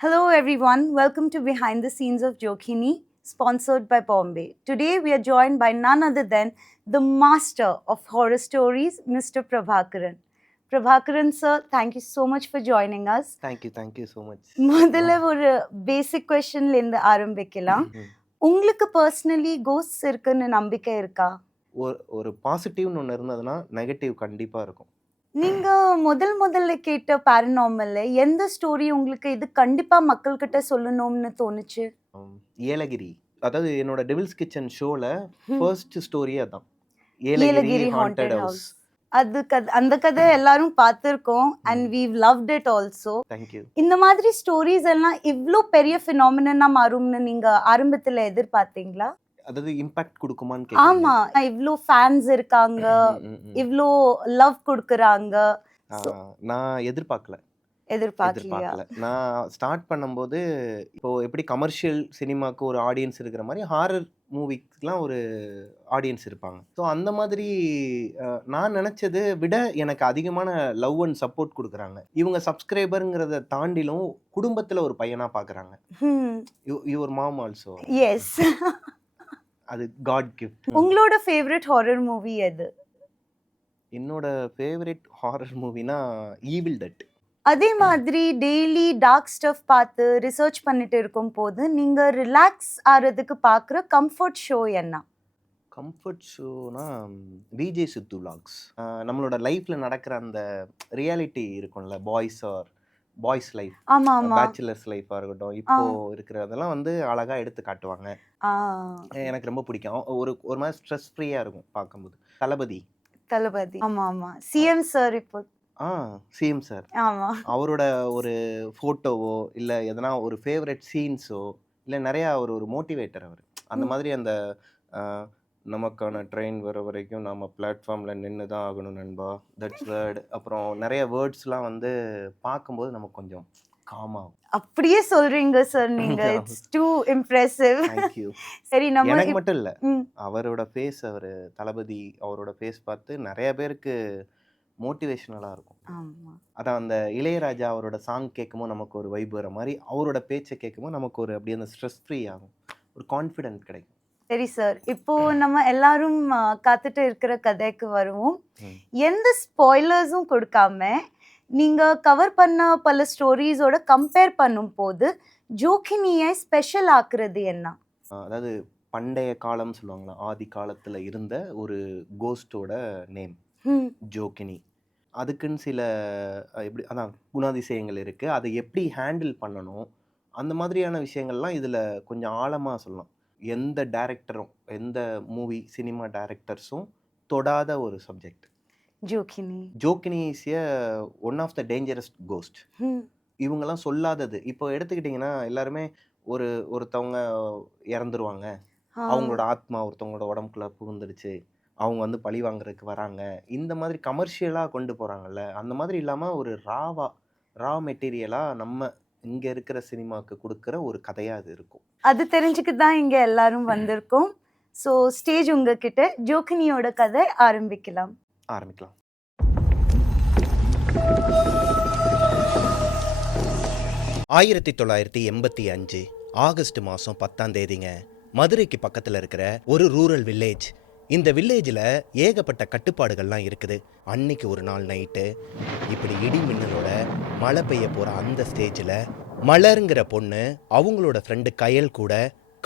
Hello, everyone. Welcome to Behind the Scenes of Jokini, sponsored by Bombay. Today, we are joined by none other than the master of horror stories, Mr. Prabhakaran. Prabhakaran, sir, thank you so much for joining us. Thank you so much. முதல்ல ஒரு பேசிக் கொஸ்டின்ல இருந்து ஆரம்பிக்கலாம். உங்களுக்கு personally ghosts இருக்குன்னு நம்பிக்கை இருக்கா? ஒரு பாசிட்டிவ்னு ஒன்று இருந்ததுன்னா நெகட்டிவ் கண்டிப்பாக இருக்கும். நீங்க முதல்ல கேட்ட பாரநார்மல்ல எந்த ஸ்டோரி உங்களுக்கு இது கண்டிப்பா மக்கள்கிட்ட சொல்லணும்னு தோணுச்சு? ஏலகிரி, அதாவது என்னோட டெவில்ஸ் கிச்சன் ஷோல ம். ஃபர்ஸ்ட் ஸ்டோரியே அதான். Yelagiri Yelagiri haunted haunted house. House. அந்த கதை எல்லாரும் பார்த்திருக்கோம் and we've loved it also. Thank you. இந்த மாதிரி ஸ்டோரிஸ் எல்லாம் இவ்ளோ பெரிய ஃபினாமினனா மாறும்னு நீங்க ஆரம்பத்துல எதிர்பார்த்தீங்களா? அதாவது இம்பாக்ட் கொடுக்குமான்னு ஆமா. கேக்குறீங்க. இவ்ளோ ஃபேன்ஸ் இருக்காங்க. இவ்ளோ லவ் குடுக்குறாங்க. So, நான் எதிர்பார்க்கல. எதிர்பார்க்கலையா? நான் ஸ்டார்ட் பண்ணும்போது இப்போ எப்படி கமர்ஷியல் சினிமாக்கு ஒரு ஆடியன்ஸ் இருக்கிற மாதிரி ஹாரர் மூவிக்குலாம் ஒரு ஆடியன்ஸ் இருப்பாங்க. ஸோ அந்த மாதிரி நான் நினச்சதை விட எனக்கு அதிகமான லவ் அண்ட் சப்போர்ட் கொடுக்குறாங்க. இவங்க சப்ஸ்கிரைபருங்கிறத தாண்டிலும் குடும்பத்தில் ஒரு பையனாக பார்க்குறாங்க. Your mom also. எஸ். அது காட் கிஃப்ட். உங்களோட ஃபேவரட் ஹாரர் மூவி எது? என்னோட ஃபேவரட் ஹாரர் மூவினா ஈவில் டெட். அதே மாதிரி டெய்லி டார்க் ஸ்டஃப் பார்த்து ரிசர்ச் பண்ணிட்டு இருக்கும் போது நீங்க ரிலாக்ஸ் ஆகிறதுக்கு பார்க்குற கம்ஃபர்ட் ஷோ என்ன? கம்ஃபர்ட் ஷோனா விஜய் சித்து விலாக்ஸ். நம்மளோட லைஃப்பில் நடக்கிற அந்த ரியாலிட்டி இருக்கும்ல, பாய்ஸ் லைஃப், ஆமா ஆமா. பேச்சுலர்ஸ் லைஃபாக இருக்கட்டும், இப்போ இருக்கிறதெல்லாம் வந்து அழகாக எடுத்து காட்டுவாங்க. எனக்கு ரொம்ப பிடிக்கும். ஒரு மாதிரி ஸ்ட்ரெஸ் ஃப்ரீயாக இருக்கும் பார்க்கும்போது. தளபதி. ஆமா ஆமா. சிஎம் சார் இப்போ. CM sir. ஆமா. அவரோட ஒரு ஃபோட்டோவோ இல்லை எதனா ஒரு ஃபேவரட் சீன்ஸோ இல்லை நிறையா ஒரு மோட்டிவேட்டர் அவர். அந்த மாதிரி அந்த நமக்கான ட்ரெயின் வர வரைக்கும் நம்ம பிளாட்ஃபார்மில் நின்று தான் ஆகணும் நண்பா, தட்ஸ் வேர்ட். அப்புறம் நிறைய வேர்ட்ஸ்லாம் வந்து பார்க்கும்போது நமக்கு கொஞ்சம் காமாகும். அப்படியே சொல்றீங்க சார் நீங்க. It's too impressive. தேங்க்யூ. சரி, நம்ம எனக்கு மட்டும் இல்லை, அவரோட ஃபேஸ், தளபதி அவரோட ஃபேஸ் பார்த்து நிறைய பேருக்கு மோட்டிவேஷனலாக இருக்கும். அதான் அந்த இளையராஜா அவரோட சாங் கேட்கும்போது நமக்கு ஒரு வைப் வர மாதிரி அவரோட பேச்சை கேட்கும்போது நமக்கு ஒரு அப்படியே அந்த ஸ்ட்ரெஸ் ஃப்ரீ ஆகும், ஒரு கான்ஃபிடென்ட் கிடைக்கும். சரி சார், இப்போ நம்ம எல்லாரும் காத்துட்டு இருக்கிற கதைக்கு வருவோம். எந்த ஸ்பாய்லர்ஸும் கொடுக்காம நீங்க கவர் பண்ண பல ஸ்டோரிஸோட கம்பேர் பண்ணும் போது ஜோக்கினியை ஸ்பெஷல் ஆக்குறது என்ன? அதாவது பண்டைய காலம் சொல்லுவாங்களா, ஆதி காலத்தில் இருந்த ஒரு கோஸ்டோட நேம் ஜோக்கினி. அதுக்குன்னு சில எப்படி அதான் குணாதிசயங்கள் இருக்குது. அதை எப்படி ஹேண்டில் பண்ணணும், அந்த மாதிரியான விஷயங்கள்லாம் இதில் கொஞ்சம் ஆழமாக சொல்லலாம். எந்த டைரக்டரும், எந்த சினிமா டைரக்டர்ஸும் தொடாத ஒரு சப்ஜெக்ட் ஜோக்கினி. Is one of the dangerous ghost. இவங்கெல்லாம் சொல்லாதது. இப்போ எடுத்துக்கிட்டிங்கன்னா எல்லாருமே ஒருத்தவங்க இறந்துருவாங்க, அவங்களோட ஆத்மா ஒருத்தவங்களோட உடம்புக்குள்ள புகுந்துடுச்சு, அவங்க வந்து பழி வாங்குறதுக்கு வராங்க, இந்த மாதிரி கமர்ஷியலாக கொண்டு போகிறாங்கல்ல, அந்த மாதிரி இல்லாமல் ஒரு ரா மெட்டீரியலாக நம்ம இங்கே இருக்கிற சினிமாவுக்கு கொடுக்குற ஒரு கதையாக அது இருக்கும். அது தெரிஞ்சுக்கு தான் இங்கே எல்லாரும் வந்திருக்கோம். ஸோ ஸ்டேஜ் உங்ககிட்ட. ஜோக்கினியோட கதை ஆரம்பிக்கலாம். 1985 ஆகஸ்ட் மாதம் 10ஆம் தேதிங்க, மதுரைக்கு பக்கத்தில் இருக்கிற ஒரு ரூரல் வில்லேஜ். இந்த வில்லேஜில் ஏகப்பட்ட கட்டுப்பாடுகள்லாம் இருக்குது. அன்னைக்கு ஒரு நாள் நைட்டு இப்படி இடி மின்னலோட மழை பெய்ய போகிற அந்த ஸ்டேஜில் மலருங்கிற பொண்ணு அவங்களோட ஃப்ரெண்டு கயல் கூட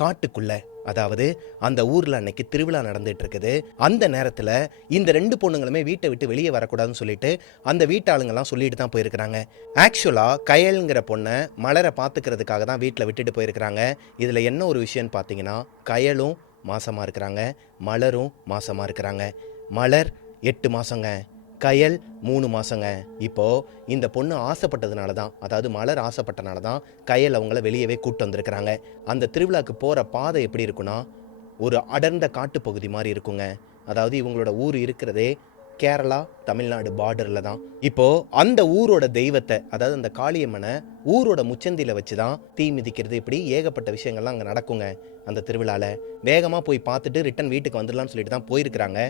காட்டுக்குள்ள, அதாவது அந்த ஊரில் அன்னைக்கு திருவிழா நடந்துட்டு இருக்குது. அந்த நேரத்தில் இந்த 2 பொண்ணுங்களுமே வீட்டை விட்டு வெளியே வரக்கூடாதுன்னு சொல்லிட்டு அந்த வீட்டாளுங்கெல்லாம் சொல்லிட்டு தான் போயிருக்கிறாங்க. ஆக்சுவலாக கயல்ங்கிற பொண்ணை மலரை பார்த்துக்கிறதுக்காக தான் வீட்டில் விட்டுட்டு போயிருக்கிறாங்க. இதில் என்ன ஒரு விஷயம்னு பார்த்தீங்கன்னா, கயலும் மாசமாக இருக்கிறாங்க, மலரும் மாசமாக இருக்கிறாங்க. மலர் 8 மாதங்க, கயல் 3 மாதங்க. இப்போது இந்த பொண்ணு ஆசைப்பட்டதுனால தான், அதாவது மலர் ஆசைப்பட்டனால தான் கயல் அவங்கள வெளியவே கூப்பிட்டு வந்திருக்கிறாங்க. அந்த திருவிழாவுக்கு போகிற பாதை எப்படி இருக்குன்னா, ஒரு அடர்ந்த காட்டுப்பகுதி மாதிரி இருக்குங்க. அதாவது இவங்களோட ஊர் இருக்கிறதே கேரளா தமிழ்நாடு பார்டரில் தான். இப்போது அந்த ஊரோட தெய்வத்தை, அதாவது அந்த காளியம்மனை ஊரோட முச்சந்தியில் வச்சு தான் தீ மிதிக்கிறது, இப்படி ஏகப்பட்ட விஷயங்கள்லாம் அங்கே நடக்குங்க. அந்த திருவிழாவில் வேகமாக போய் பார்த்துட்டு ரிட்டன் வீட்டுக்கு வந்துடலாம்னு சொல்லிட்டு தான் போயிருக்கிறாங்க.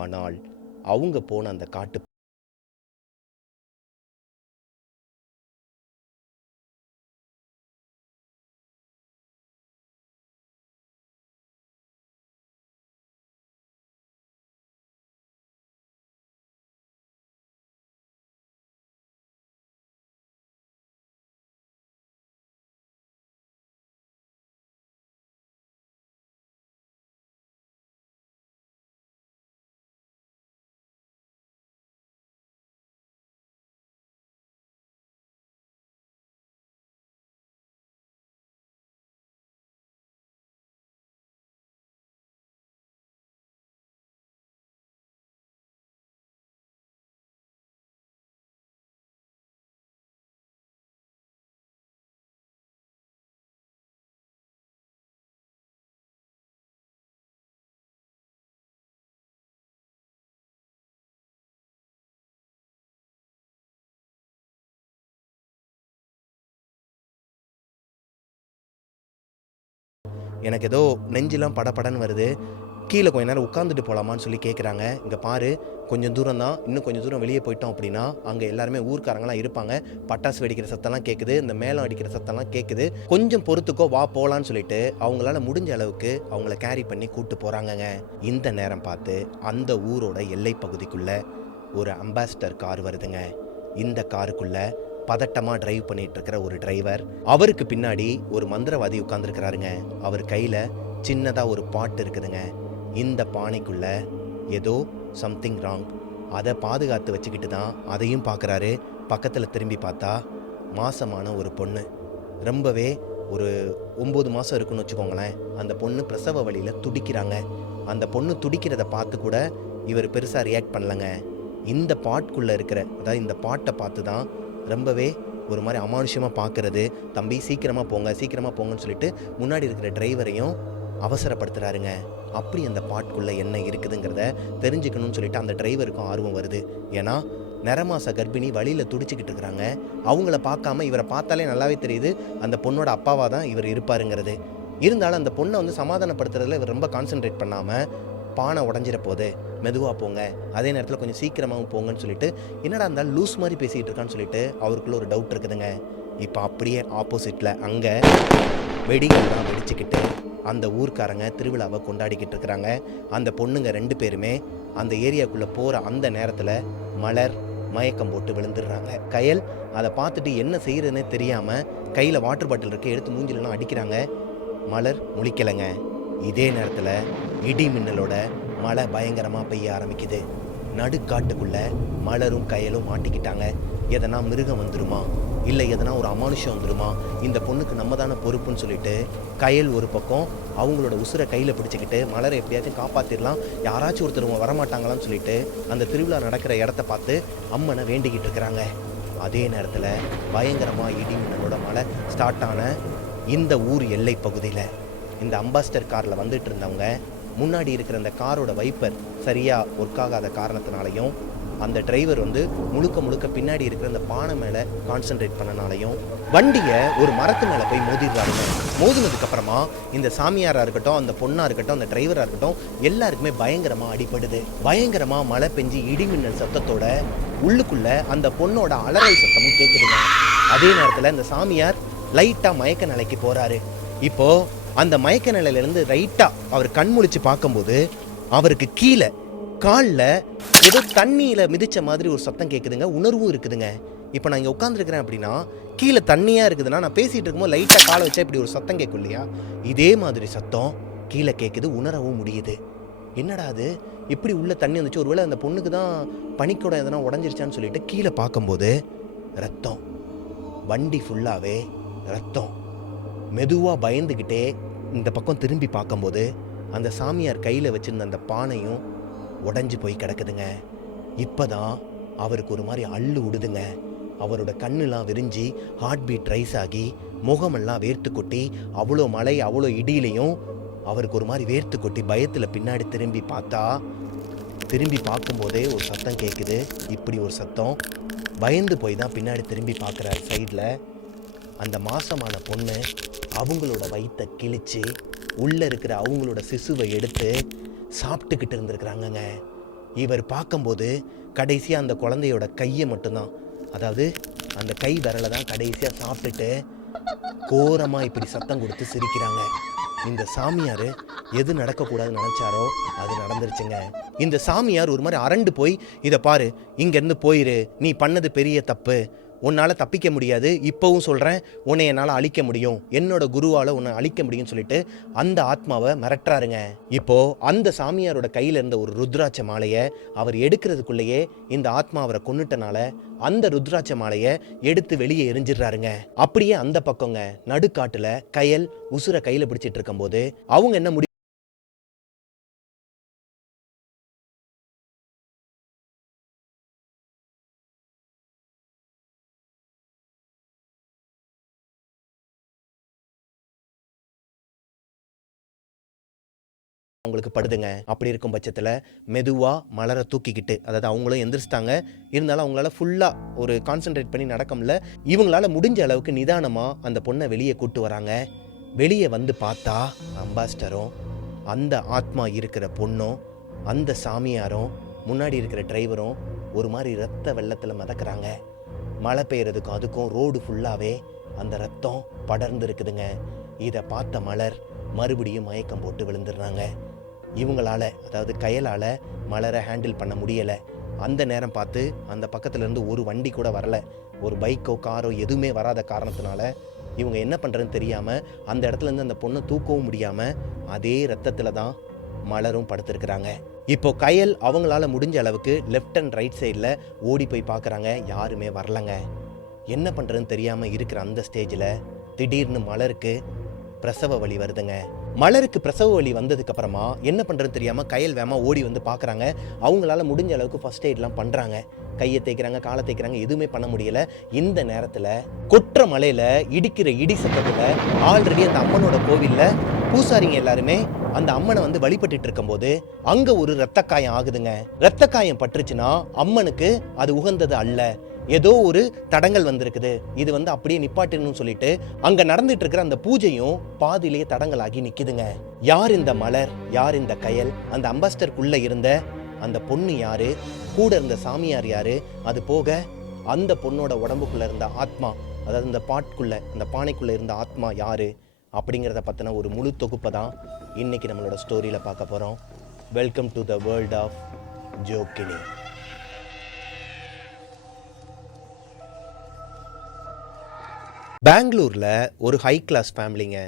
ஆனால் அவங்க போன அந்த காட்டு எனக்கு ஏதோ நெஞ்செல்லாம் படபடன்னு வருது, கீழே கொஞ்ச நேரம் உட்காந்துட்டு போகலாமான்னு சொல்லி கேட்குறாங்க. இங்கே பாரு, கொஞ்சம் தூரம் தான், இன்னும் கொஞ்சம் தூரம் வெளியே போயிட்டோம் அப்படின்னா அங்கே எல்லாருமே ஊர்க்காரங்களாம் இருப்பாங்க, பட்டாசு வெடிக்கிற சத்தம்லாம் கேட்குது, இந்த மேளம் அடிக்கிற சத்தம்லாம் கேட்குது, கொஞ்சம் பொறுத்துக்கோ, வா போகலான்னு சொல்லிட்டு அவங்களால முடிஞ்ச அளவுக்கு அவங்கள கேரி பண்ணி கூப்பிட்டு போகிறாங்கங்க. இந்த நேரம் பார்த்து அந்த ஊரோட எல்லை பகுதிக்குள்ளே ஒரு அம்பாசிடர் கார் வருதுங்க. இந்த காருக்குள்ள பதட்டமாக டிரைவ் பண்ணிட்டு இருக்கிற ஒரு டிரைவர், அவருக்கு பின்னாடி ஒரு மந்திரவாதி உட்கார்ந்துருக்கிறாருங்க. அவர் கையில் சின்னதாக ஒரு பாட்டு இருக்குதுங்க. இந்த பானைக்குள்ள ஏதோ சம்திங் ராங், அதை பாதுகாத்து வச்சுக்கிட்டு தான் அதையும் பார்க்குறாரு. பக்கத்தில் திரும்பி பார்த்தா மாசமான ஒரு பொண்ணு, ரொம்பவே ஒரு 9 மாதம் இருக்குன்னு வச்சுக்கோங்களேன். அந்த பொண்ணு பிரசவ வழியில் துடிக்கிறாங்க. அந்த பொண்ணு துடிக்கிறத பார்த்து கூட இவர் பெருசாக ரியாக்ட் பண்ணலங்க. இந்த பாட்டுக்குள்ளே இருக்கிற, அதாவது இந்த பாட்டை பார்த்து தான் ரொம்பவே ஒரு மாதிரி அமானுஷமாக பார்க்குறது. தம்பி சீக்கிரமாக போங்க, சீக்கிரமாக போங்கன்னு சொல்லிட்டு முன்னாடி இருக்கிற டிரைவரையும் அவசரப்படுத்துகிறாருங்க. அப்படி அந்த பாட்டுக்குள்ளே என்ன இருக்குதுங்கிறத தெரிஞ்சுக்கணும்னு சொல்லிட்டு அந்த டிரைவருக்கும் ஆர்வம் வருது. ஏன்னா நிறமாச கர்ப்பிணி வழியில் துடிச்சிக்கிட்டு இருக்கிறாங்க. அவங்கள பார்க்காம இவரை பார்த்தாலே நல்லாவே தெரியுது அந்த பொண்ணோட அப்பாவாக தான் இவர் இருப்பாருங்கிறது. இருந்தாலும் அந்த பொண்ணை வந்து சமாதானப்படுத்துறதுல இவர் ரொம்ப கான்சென்ட்ரேட் பண்ணாமல், பானை உடஞ்சிட போகுது, மெதுவாக போங்க, அதே நேரத்தில் கொஞ்சம் சீக்கிரமாகவும் போங்கன்னு சொல்லிட்டு, என்னடா இருந்தாலும் லூஸ் மாதிரி பேசிகிட்டு இருக்கான்னு சொல்லிட்டு அவருக்குள்ள ஒரு டவுட் இருக்குதுங்க. இப்போ அப்படியே ஆப்போசிட்டில் அங்கே வெடிகள்லாம் வெடிச்சுக்கிட்டு அந்த ஊர்க்காரங்க திருவிழாவை கொண்டாடிக்கிட்டு இருக்கிறாங்க. அந்த பொண்ணுங்க 2 பேருமே அந்த ஏரியாக்குள்ளே போகிற அந்த நேரத்தில் மலர் மயக்கம் போட்டு விழுந்துடுறாங்க. கயல் அதை பார்த்துட்டு என்ன செய்கிறதுனே தெரியாமல் கையில் வாட்டர் பாட்டில் இருக்கு, எடுத்து மூஞ்சிலெலாம் அடிக்கிறாங்க. மலர் முழிக்கலைங்க. இதே நேரத்தில் இடி மின்னலோட மழை பயங்கரமாக பெய்ய ஆரம்பிக்குது. நடுக்காட்டுக்குள்ளே மலரும் கயலும் மாட்டிக்கிட்டாங்க. எதனா மிருகம் வந்துருமா, இல்லை எதனா ஒரு அமானுஷம் வந்துருமா, இந்த பொண்ணுக்கு நம்ம தானே பொறுப்புன்னு சொல்லிட்டு கயல் ஒரு பக்கம் அவங்களோட உசுரை கையில் பிடிச்சிக்கிட்டு மலரை எப்படியாச்சும் காப்பாற்றிடலாம், யாராச்சும் ஒருத்தர் வரமாட்டாங்களான்னு சொல்லிட்டு அந்த திருவிழா நடக்கிற இடத்த பார்த்து அம்மனை வேண்டிக்கிட்டு இருக்கிறாங்க. அதே நேரத்தில் பயங்கரமாக இடி மின்னலோட மழை ஸ்டார்ட் ஆன இந்த ஊர் எல்லை பகுதியில் இந்த அம்பாசிடர் காரில் வந்துட்டு இருந்தவங்க முன்னாடி இருக்கிற அந்த காரோட வைப்பர் சரியாக ஒர்க் ஆகாத காரணத்தினாலையும், அந்த டிரைவர் வந்து முழுக்க பின்னாடி இருக்கிற அந்த பானை மேலே கான்சென்ட்ரேட் பண்ணனாலையும் வண்டியை ஒரு மரத்து மேலே போய் மோதிடுறாருங்க. மோதினதுக்கப்புறமா இந்த சாமியாராக இருக்கட்டும், அந்த பொண்ணாக இருக்கட்டும், அந்த டிரைவராக இருக்கட்டும், எல்லாருக்குமே பயங்கரமாக அடிபடுது. பயங்கரமாக மழை பெஞ்சு இடிமின்னல் சத்தத்தோட உள்ளுக்குள்ள அந்த பொண்ணோட அலறல் சத்தமும் கேட்குதுங்க. அதே நேரத்தில் இந்த சாமியார் லைட்டாக மயக்க நிலைக்கு போகிறாரு. இப்போது அந்த மயக்க நிலையிலேருந்து ரைட்டாக அவர் கண் முழிச்சு பார்க்கும்போது அவருக்கு கீழே காலில் ஏதோ தண்ணியில் மிதித்த மாதிரி ஒரு சத்தம் கேட்குதுங்க. உணர்வும் இருக்குதுங்க. இப்போ நான் இங்கே உட்காந்துருக்கிறேன் அப்படின்னா கீழே தண்ணியாக இருக்குதுன்னா, நான் பேசிகிட்டு இருக்கும்போது லைட்டாக காலை வச்சா இப்படி ஒரு சத்தம் கேட்கும் இல்லையா, இதே மாதிரி சத்தம் கீழே கேட்குது, உணரவும் முடியுது. என்னடா அது, இப்படி உள்ள தண்ணி வந்துச்சு, ஒருவேளை அந்த பொண்ணுக்கு தான் பனிக்கூடம் எதனா உடஞ்சிருச்சான்னு சொல்லிட்டு கீழே பார்க்கும்போது ரத்தம், வண்டி ஃபுல்லாகவே ரத்தம். மெதுவாக பயந்துக்கிட்டே இந்த பக்கம் திரும்பி பார்க்கும்போது அந்த சாமியார் கையில் வச்சுருந்த அந்த பானையும் உடஞ்சி போய் கிடக்குதுங்க. இப்போ தான் அவருக்கு ஒரு மாதிரி அள்ளு விடுதுங்க. அவரோட கண்ணுலாம் விரிஞ்சு ஹார்ட் பீட் ரைஸ் ஆகி முகமெல்லாம் வேர்த்து கொட்டி, அவ்வளோ மழை அவ்வளோ இடியிலையும் அவருக்கு ஒரு மாதிரி வேர்த்து கொட்டி பயத்தில் பின்னாடி திரும்பி பார்க்கும்போதே ஒரு சத்தம் கேட்குது. இப்படி ஒரு சத்தம். பயந்து போய் தான் பின்னாடி திரும்பி பார்க்குறாரு. சைடில் அந்த மாசமான பொண்ணு அவங்களோட வயிற்றை கிழிச்சு உள்ளே இருக்கிற அவங்களோட சிசுவை எடுத்து சாப்பிட்டுக்கிட்டு இருந்திருக்கிறாங்கங்க. இவர் பார்க்கும்போது கடைசியாக அந்த குழந்தையோட கையை மட்டும்தான், அதாவது அந்த கை விரலை தான் கடைசியாக சாப்பிட்டுட்டு கோரமாக இப்படி சத்தம் கொடுத்து சிரிக்கிறாங்க. இந்த சாமியார் எது நடக்கக்கூடாதுன்னு நினச்சாரோ அது நடந்துருச்சுங்க. இந்த சாமியார் ஒரு மாதிரி அரண்டு போய், இதை பாரு, இங்கேருந்து போயிரு, நீ பண்ணது பெரிய தப்பு, உன்னால் தப்பிக்க முடியாது, இப்போவும் சொல்கிறேன், உன்னை என்னால் அழிக்க முடியும், என்னோட குருவால் உன்னை அழிக்க முடியும்னு சொல்லிட்டு அந்த ஆத்மாவை மிரட்டுறாருங்க. இப்போது அந்த சாமியாரோட கையில் இருந்த ஒரு ருத்ராட்ச மாலையை அவர் எடுக்கிறதுக்குள்ளேயே இந்த ஆத்மா அவரை கொன்னுட்டனால அந்த ருத்ராட்ச மாலையை எடுத்து வெளியே எரிஞ்சிடுறாருங்க. அப்படியே அந்த பக்கங்க நடுக்காட்டில் கயல் உசுரை கையில் பிடிச்சிட்டு இருக்கும்போது அவங்க என்ன அவங்களுக்கு படுதுங்க. அப்படி இருக்கும் பட்சத்தில் மெதுவாக மலரை தூக்கிக்கிட்டு, அதாவது அவங்களும் எந்திரிச்சிட்டாங்க, இருந்தாலும் அவங்களால ஃபுல்லாக ஒரு கான்சென்ட்ரேட் பண்ணி நடக்க முடியல. இவங்களால முடிஞ்ச அளவுக்கு நிதானமாக அந்த பொண்ணை வெளியே கூட்டு வராங்க. வெளியே வந்து பார்த்தா அம்பாஸ்டரும் அந்த ஆத்மா இருக்கிற பொண்ணும் அந்த சாமியாரும் முன்னாடி இருக்கிற டிரைவரும் ஒரு மாதிரி ரத்த வெள்ளத்தில் மிதக்கிறாங்க. மழை பெய்யறதுக்கும் அதுக்கும் ரோடு ஃபுல்லாகவே அந்த ரத்தம் படர்ந்து இருக்குதுங்க. இதை பார்த்த மலர் மறுபடியும் மயக்கம் போட்டு விழுந்துடுறாங்க. இவங்களால, அதாவது கயலால் மலரை ஹேண்டில் பண்ண முடியலை. அந்த நேரம் பார்த்து அந்த பக்கத்துலேருந்து ஒரு வண்டி கூட வரல, ஒரு பைக்கோ காரோ எதுவுமே வராத காரணத்தினால இவங்க என்ன பண்ணுறதுன்னு தெரியாமல் அந்த இடத்துலேருந்து அந்த பொண்ணை தூக்கவும் முடியாமல் அதே ரத்தத்தில் தான் மலரும் படுத்திருக்கிறாங்க. இப்போ கயல் அவங்களால முடிஞ்ச அளவுக்கு லெஃப்ட் அண்ட் ரைட் சைடில் ஓடி போய் பார்க்குறாங்க, யாருமே வரலங்க. என்ன பண்ணுறதுன்னு தெரியாமல் இருக்கிற அந்த ஸ்டேஜில் திடீர்னு மலருக்கு பிரசவ வலி வருதுங்க. மலருக்கு பிரசவ வலி வந்ததுக்கு அப்புறமா என்ன பண்ணுறதுன்னு தெரியாமல் கயல் வேமா ஓடி வந்து பார்க்குறாங்க. அவங்களால முடிஞ்ச அளவுக்கு ஃபர்ஸ்ட் எய்ட்லாம் பண்ணுறாங்க, கையை தேய்க்கிறாங்க, காலை தேய்க்கிறாங்க, எதுவுமே பண்ண முடியல. இந்த நேரத்தில் கொற்ற மலையில் இடிக்கிற இடி சத்தத்தில் ஆல்ரெடி அந்த அம்மனோட கோவிலில் பூசாரிங்க எல்லாருமே அந்த அம்மனை வந்து வழிபட்டுட்டு இருக்கும்போது அங்கே ஒரு இரத்த காயம் ஆகுதுங்க. இரத்த காயம் பட்டுருச்சுன்னா அம்மனுக்கு அது உகந்தது அல்ல, ஏதோ ஒரு தடங்கள் வந்திருக்குது, இது வந்து அப்படியே நிப்பாட்டணும்னு சொல்லிட்டு அங்க நடந்துட்டு இருக்கிற அந்த பூஜையும் பாதியிலேயே தடங்களாகி நிக்குதுங்க. யார் இந்த மலர், யார் இந்த கயல், அந்த அம்பாஸ்டருக்குள்ள இருந்த அந்த பொண்ணு யாரு, கூட இருந்த சாமியார் யாரு, அது போக அந்த பொண்ணோட உடம்புக்குள்ள இருந்த ஆத்மா, அதாவது இந்த பாட்டுக்குள்ள அந்த பானைக்குள்ள இருந்த ஆத்மா யாரு அப்படிங்கிறத பற்றின ஒரு முழு தொகுப்பை தான் இன்னைக்கு நம்மளோட ஸ்டோரியில் பார்க்க போகிறோம். Welcome to the world of ஜோக்கினி. பெங்களூரில் ஒரு ஹை கிளாஸ் ஃபேமிலிங்க.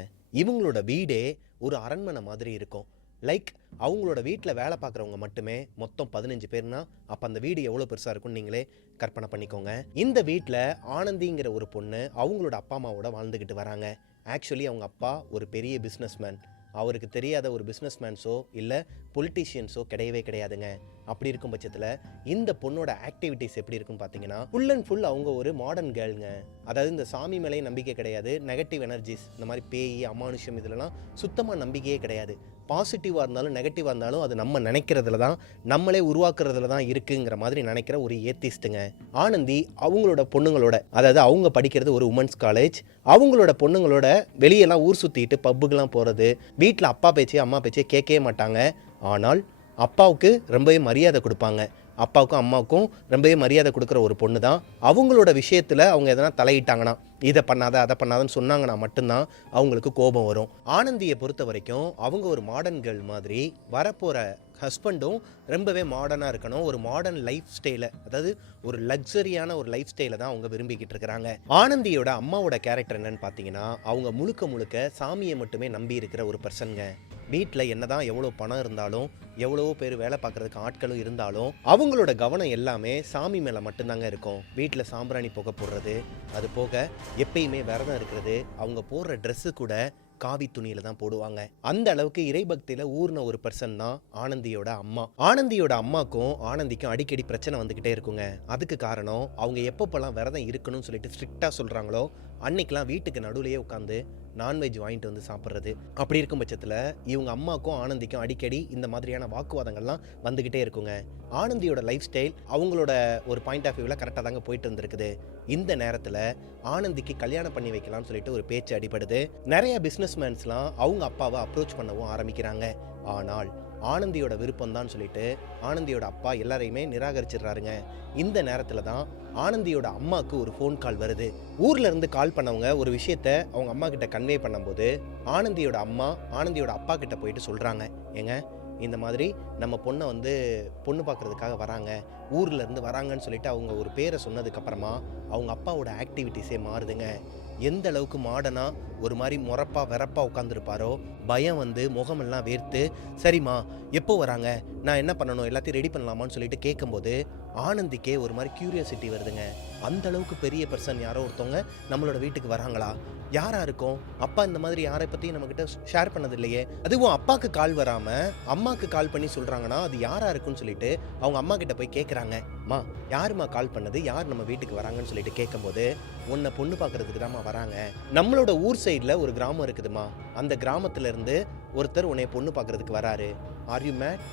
இவங்களோட வீடே ஒரு அரண்மனை மாதிரி இருக்கும். லைக் அவங்களோட வீட்டில் வேலை பார்க்குறவங்க மட்டுமே மொத்தம் 15 பேர்னா அப்போ அந்த வீடு எவ்வளோ பெருசாக இருக்கும்னு நீங்களே கற்பனை பண்ணிக்கோங்க. இந்த வீட்டில் ஆனந்திங்கிற ஒரு பொண்ணு அவங்களோட அப்பா அம்மாவோட வாழ்ந்துக்கிட்டு வராங்க. ஆக்சுவலி அவங்க அப்பா ஒரு பெரிய பிஸ்னஸ்மேன். அவருக்கு தெரியாத ஒரு பிஸ்னஸ்மேன்ஸோ இல்லை பொலிட்டீஷியன்ஸோ கிடையவே கிடையாதுங்க. அப்படி இருக்கும் பட்சத்தில் இந்த பொண்ணோட ஆக்டிவிட்டிஸ் எப்படி இருக்குன்னு பார்த்தீங்கன்னா, ஃபுல் அண்ட் ஃபுல் அவங்க ஒரு மாடர்ன் கேர்ளுங்க. அதாவது இந்த சாமி மேலே நம்பிக்கை கிடையாது, நெகட்டிவ் எனர்ஜிஸ், இந்த மாதிரி பேய் அமானுஷ்யம் இதெல்லாம் சுத்தமாக நம்பிக்கையே கிடையாது. பாசிட்டிவாக இருந்தாலும் நெகட்டிவாக இருந்தாலும் அது நம்ம நினைக்கிறதுல தான், நம்மளே உருவாக்குறதுல தான் இருக்குங்கிற மாதிரி நினைக்கிற ஒரு ஏத்திஸ்ட்டுங்க. ஆனந்தி அவங்களோட பொண்ணுங்களோட, அதாவது அவங்க படிக்கிறது ஒரு உமன்ஸ் காலேஜ், அவங்களோட பொண்ணுங்களோட வெளியெல்லாம் ஊர் சுற்றிட்டு பப்புக்கெலாம் போகிறது, வீட்டில் அப்பா பேச்சே அம்மா பேச்சே கேட்கவே மாட்டாங்க. ஆனால் அப்பாவுக்கு ரொம்பவே மரியாதை கொடுப்பாங்க. அப்பாவுக்கும் அம்மாவுக்கும் ரொம்பவே மரியாதை கொடுக்குற ஒரு பொண்ணு தான். அவங்களோட விஷயத்தில் அவங்க எதனா தலையிட்டாங்கன்னா, இதை பண்ணாத அதை பண்ணாதன்னு சொன்னாங்கன்னா மட்டும்தான் அவங்களுக்கு கோபம் வரும். ஆனந்தியை பொறுத்த வரைக்கும் அவங்க ஒரு மாடர்ன் கேர்ள் மாதிரி, வரப்போகிற ஹஸ்பண்டும் ரொம்பவே மாடர்னாக இருக்கணும், ஒரு மாடர்ன் லைஃப் ஸ்டைலை, அதாவது ஒரு லக்ஸரியான ஒரு லைஃப் ஸ்டைலை தான் அவங்க விரும்பிக்கிட்டு இருக்கிறாங்க. ஆனந்தியோட அம்மாவோட கேரக்டர் என்னன்னு பார்த்தீங்கன்னா, அவங்க முழுக்க முழுக்க சாமியை மட்டுமே நம்பி இருக்கிற ஒரு பர்சனுங்க. வீட்டில் என்னதான் எவ்வளோ பணம் இருந்தாலும், எவ்வளவோ பேர் வேலை பார்க்குறதுக்கு ஆட்களும் இருந்தாலும் அவங்களோட கவனம் எல்லாமே சாமி மேலே மட்டும்தாங்க இருக்கும். வீட்டில் சாம்பிராணி புகை போடுறது, அது போக எப்பயுமே விரதம் இருக்கிறது, அவங்க போடுற ட்ரெஸ்ஸு கூட காவி துணியில தான் போடுவாங்க. அந்த அளவுக்கு இறைபக்தியில ஊர்ன ஒரு பர்சன் தான் ஆனந்தியோட அம்மா. ஆனந்தியோட அம்மாக்கும் ஆனந்திக்கும் அடிக்கடி பிரச்சனை வந்துகிட்டே இருக்குங்க. அதுக்கு காரணம் அவங்க எப்பப்பெல்லாம் விரதம் இருக்கணும்னு சொல்லிட்டு ஸ்ட்ரிக்டா சொல்றாங்களோ அன்னைக்கெல்லாம் வீட்டுக்கு நடுவுலயே உட்காந்து நான்வெஜ் வாங்கிட்டு வந்து சாப்பிட்றது. அப்படி இருக்கும் பட்சத்தில் இவங்க அம்மாக்கும் ஆனந்திக்கும் அடிக்கடி இந்த மாதிரியான வாக்குவாதங்கள்லாம் வந்துக்கிட்டே இருக்குங்க. ஆனந்தியோட லைஃப் ஸ்டைல் அவங்களோட ஒரு பாயிண்ட் ஆஃப் வியூவில் கரெக்டாக தாங்க போயிட்டு இருந்திருக்குது. இந்த நேரத்தில் ஆனந்திக்கு கல்யாணம் பண்ணி வைக்கலாம்னு சொல்லிட்டு ஒரு பேச்சு அடிபடுது. நிறைய பிஸ்னஸ்மேன்ஸ்லாம் அவங்க அப்பாவை அப்ரோச் பண்ணவும் ஆரம்பிக்கிறாங்க. ஆனால் ஆனந்தியோட விருப்பம் தான் சொல்லிட்டு ஆனந்தியோட அப்பா எல்லாரையுமே நிராகரிச்சிடுறாருங்க. இந்த நேரத்தில் தான் ஆனந்தியோட அம்மாவுக்கு ஒரு ஃபோன் கால் வருது. ஊர்ல இருந்து கால் பண்ணவங்க ஒரு விஷயத்த அவங்க அம்மா கிட்ட கன்வே பண்ணும்போது ஆனந்தியோட அம்மா ஆனந்தியோட அப்பா கிட்ட போயிட்டு சொல்றாங்க, ஏங்க இந்த மாதிரி நம்ம பொண்ணை வந்து பொண்ணு பார்க்கறதுக்காக வராங்க, ஊர்ல இருந்து வராங்கன்னு சொல்லிட்டு அவங்க ஒரு பேரை சொன்னதுக்கு அப்புறமா அவங்க அப்பாவோட ஆக்டிவிட்டிஸே மாறுதுங்க. எந்த அளவுக்கு மாடனா ஒரு மாதிரி முறப்பா வெறப்பா உட்காந்துருப்பாரோ, பயம் வந்து முகமெல்லாம் வேர்த்து, சரிம்மா எப்போ வராங்க, நான் என்ன பண்ணணும், எல்லாத்தையும் ரெடி பண்ணலாமான்னு சொல்லிட்டு கேட்கும்போது ஆனந்திக்கே ஒரு மாதிரி கியூரியாசிட்டி வருதுங்க. அந்த அளவுக்கு பெரிய பர்சன் யாரோ ஒருத்தவங்க நம்மளோட வீட்டுக்கு வராங்களா, யாரா இருக்கும், அப்பா இந்த மாதிரி யாரை பற்றியும் நம்மக்கிட்ட ஷேர் பண்ணது இல்லையே, அதுவும் அப்பாவுக்கு கால் வராமல் அம்மாவுக்கு கால் பண்ணி சொல்கிறாங்கன்னா அது யாரா இருக்குன்னு சொல்லிட்டு அவங்க அம்மா கிட்ட போய் கேட்குறாங்க. அம்மா யாருமா கால் பண்ணது, யார் நம்ம வீட்டுக்கு வராங்கன்னு சொல்லிட்டு கேட்கும்போது, உன்னை பொண்ணு பார்க்கறதுக்கு தான்மா வராங்க, நம்மளோட ஊர் சைடில் ஒரு கிராமம் இருக்குதுமா, அந்த கிராமத்துல இருந்து ஒருத்தர் உன்னை பொண்ணு பார்க்கறதுக்கு வராரு, ஆர் யூ மேட்,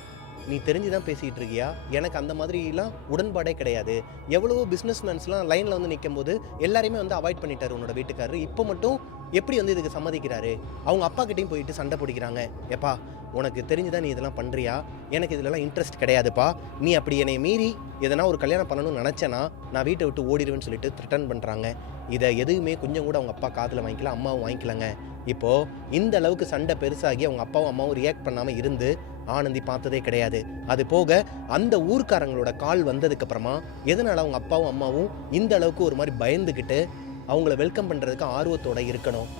நீ தெரிஞ்சுதான் பேசிட்டு இருக்கியா? எனக்கு அந்த மாதிரிலாம் உடன்பாடே கிடையாது. எவ்வளவோ பிஸ்னஸ்மேன்ஸ்லாம் லைனில் வந்து நிற்கும் போது எல்லாரையுமே வந்து அவாய்ட் பண்ணிட்டாரு உன்னோட வீட்டுக்காரரு. இப்போ மட்டும் எப்படி வந்து இதுக்கு சம்மதிக்கிறாரு? அவங்க அப்பா கிட்டையும் போயிட்டு சண்டை பிடிக்கிறாங்க. எப்பா உனக்கு தெரிஞ்சுதான் நீ இதெல்லாம் பண்ணுறியா? எனக்கு இதுலலாம் இன்ட்ரெஸ்ட் கிடையாதுப்பா. நீ அப்படி என்னை மீறி எதனா ஒரு கல்யாணம் பண்ணணும்னு நினச்சேன்னா நான் வீட்டை விட்டு ஓடிடுவேன்னு சொல்லிட்டு த்ரெட்டன் பண்ணுறாங்க. இதை எதுவுமே கொஞ்சம் கூட அவங்க அப்பா காதில் வாங்கிக்கல, அம்மாவும் வாங்கிக்கலங்க. இப்போது இந்த அளவுக்கு சண்டை பெருசாகி அவங்க அப்பாவும் அம்மாவும் ரியாக்ட் பண்ணாமல் இருந்து ஆனந்தி பார்த்ததே கிடையாது. அது போக அந்த ஊர்க்காரங்களோட கால் வந்ததுக்கப்புறமா எதனால் அவங்க அப்பாவும் அம்மாவும் இந்த அளவுக்கு ஒரு மாதிரி பயந்துக்கிட்டு அவங்கள வெல்கம் பண்ணுறதுக்கு ஆர்வத்தோடு இருக்கணும்,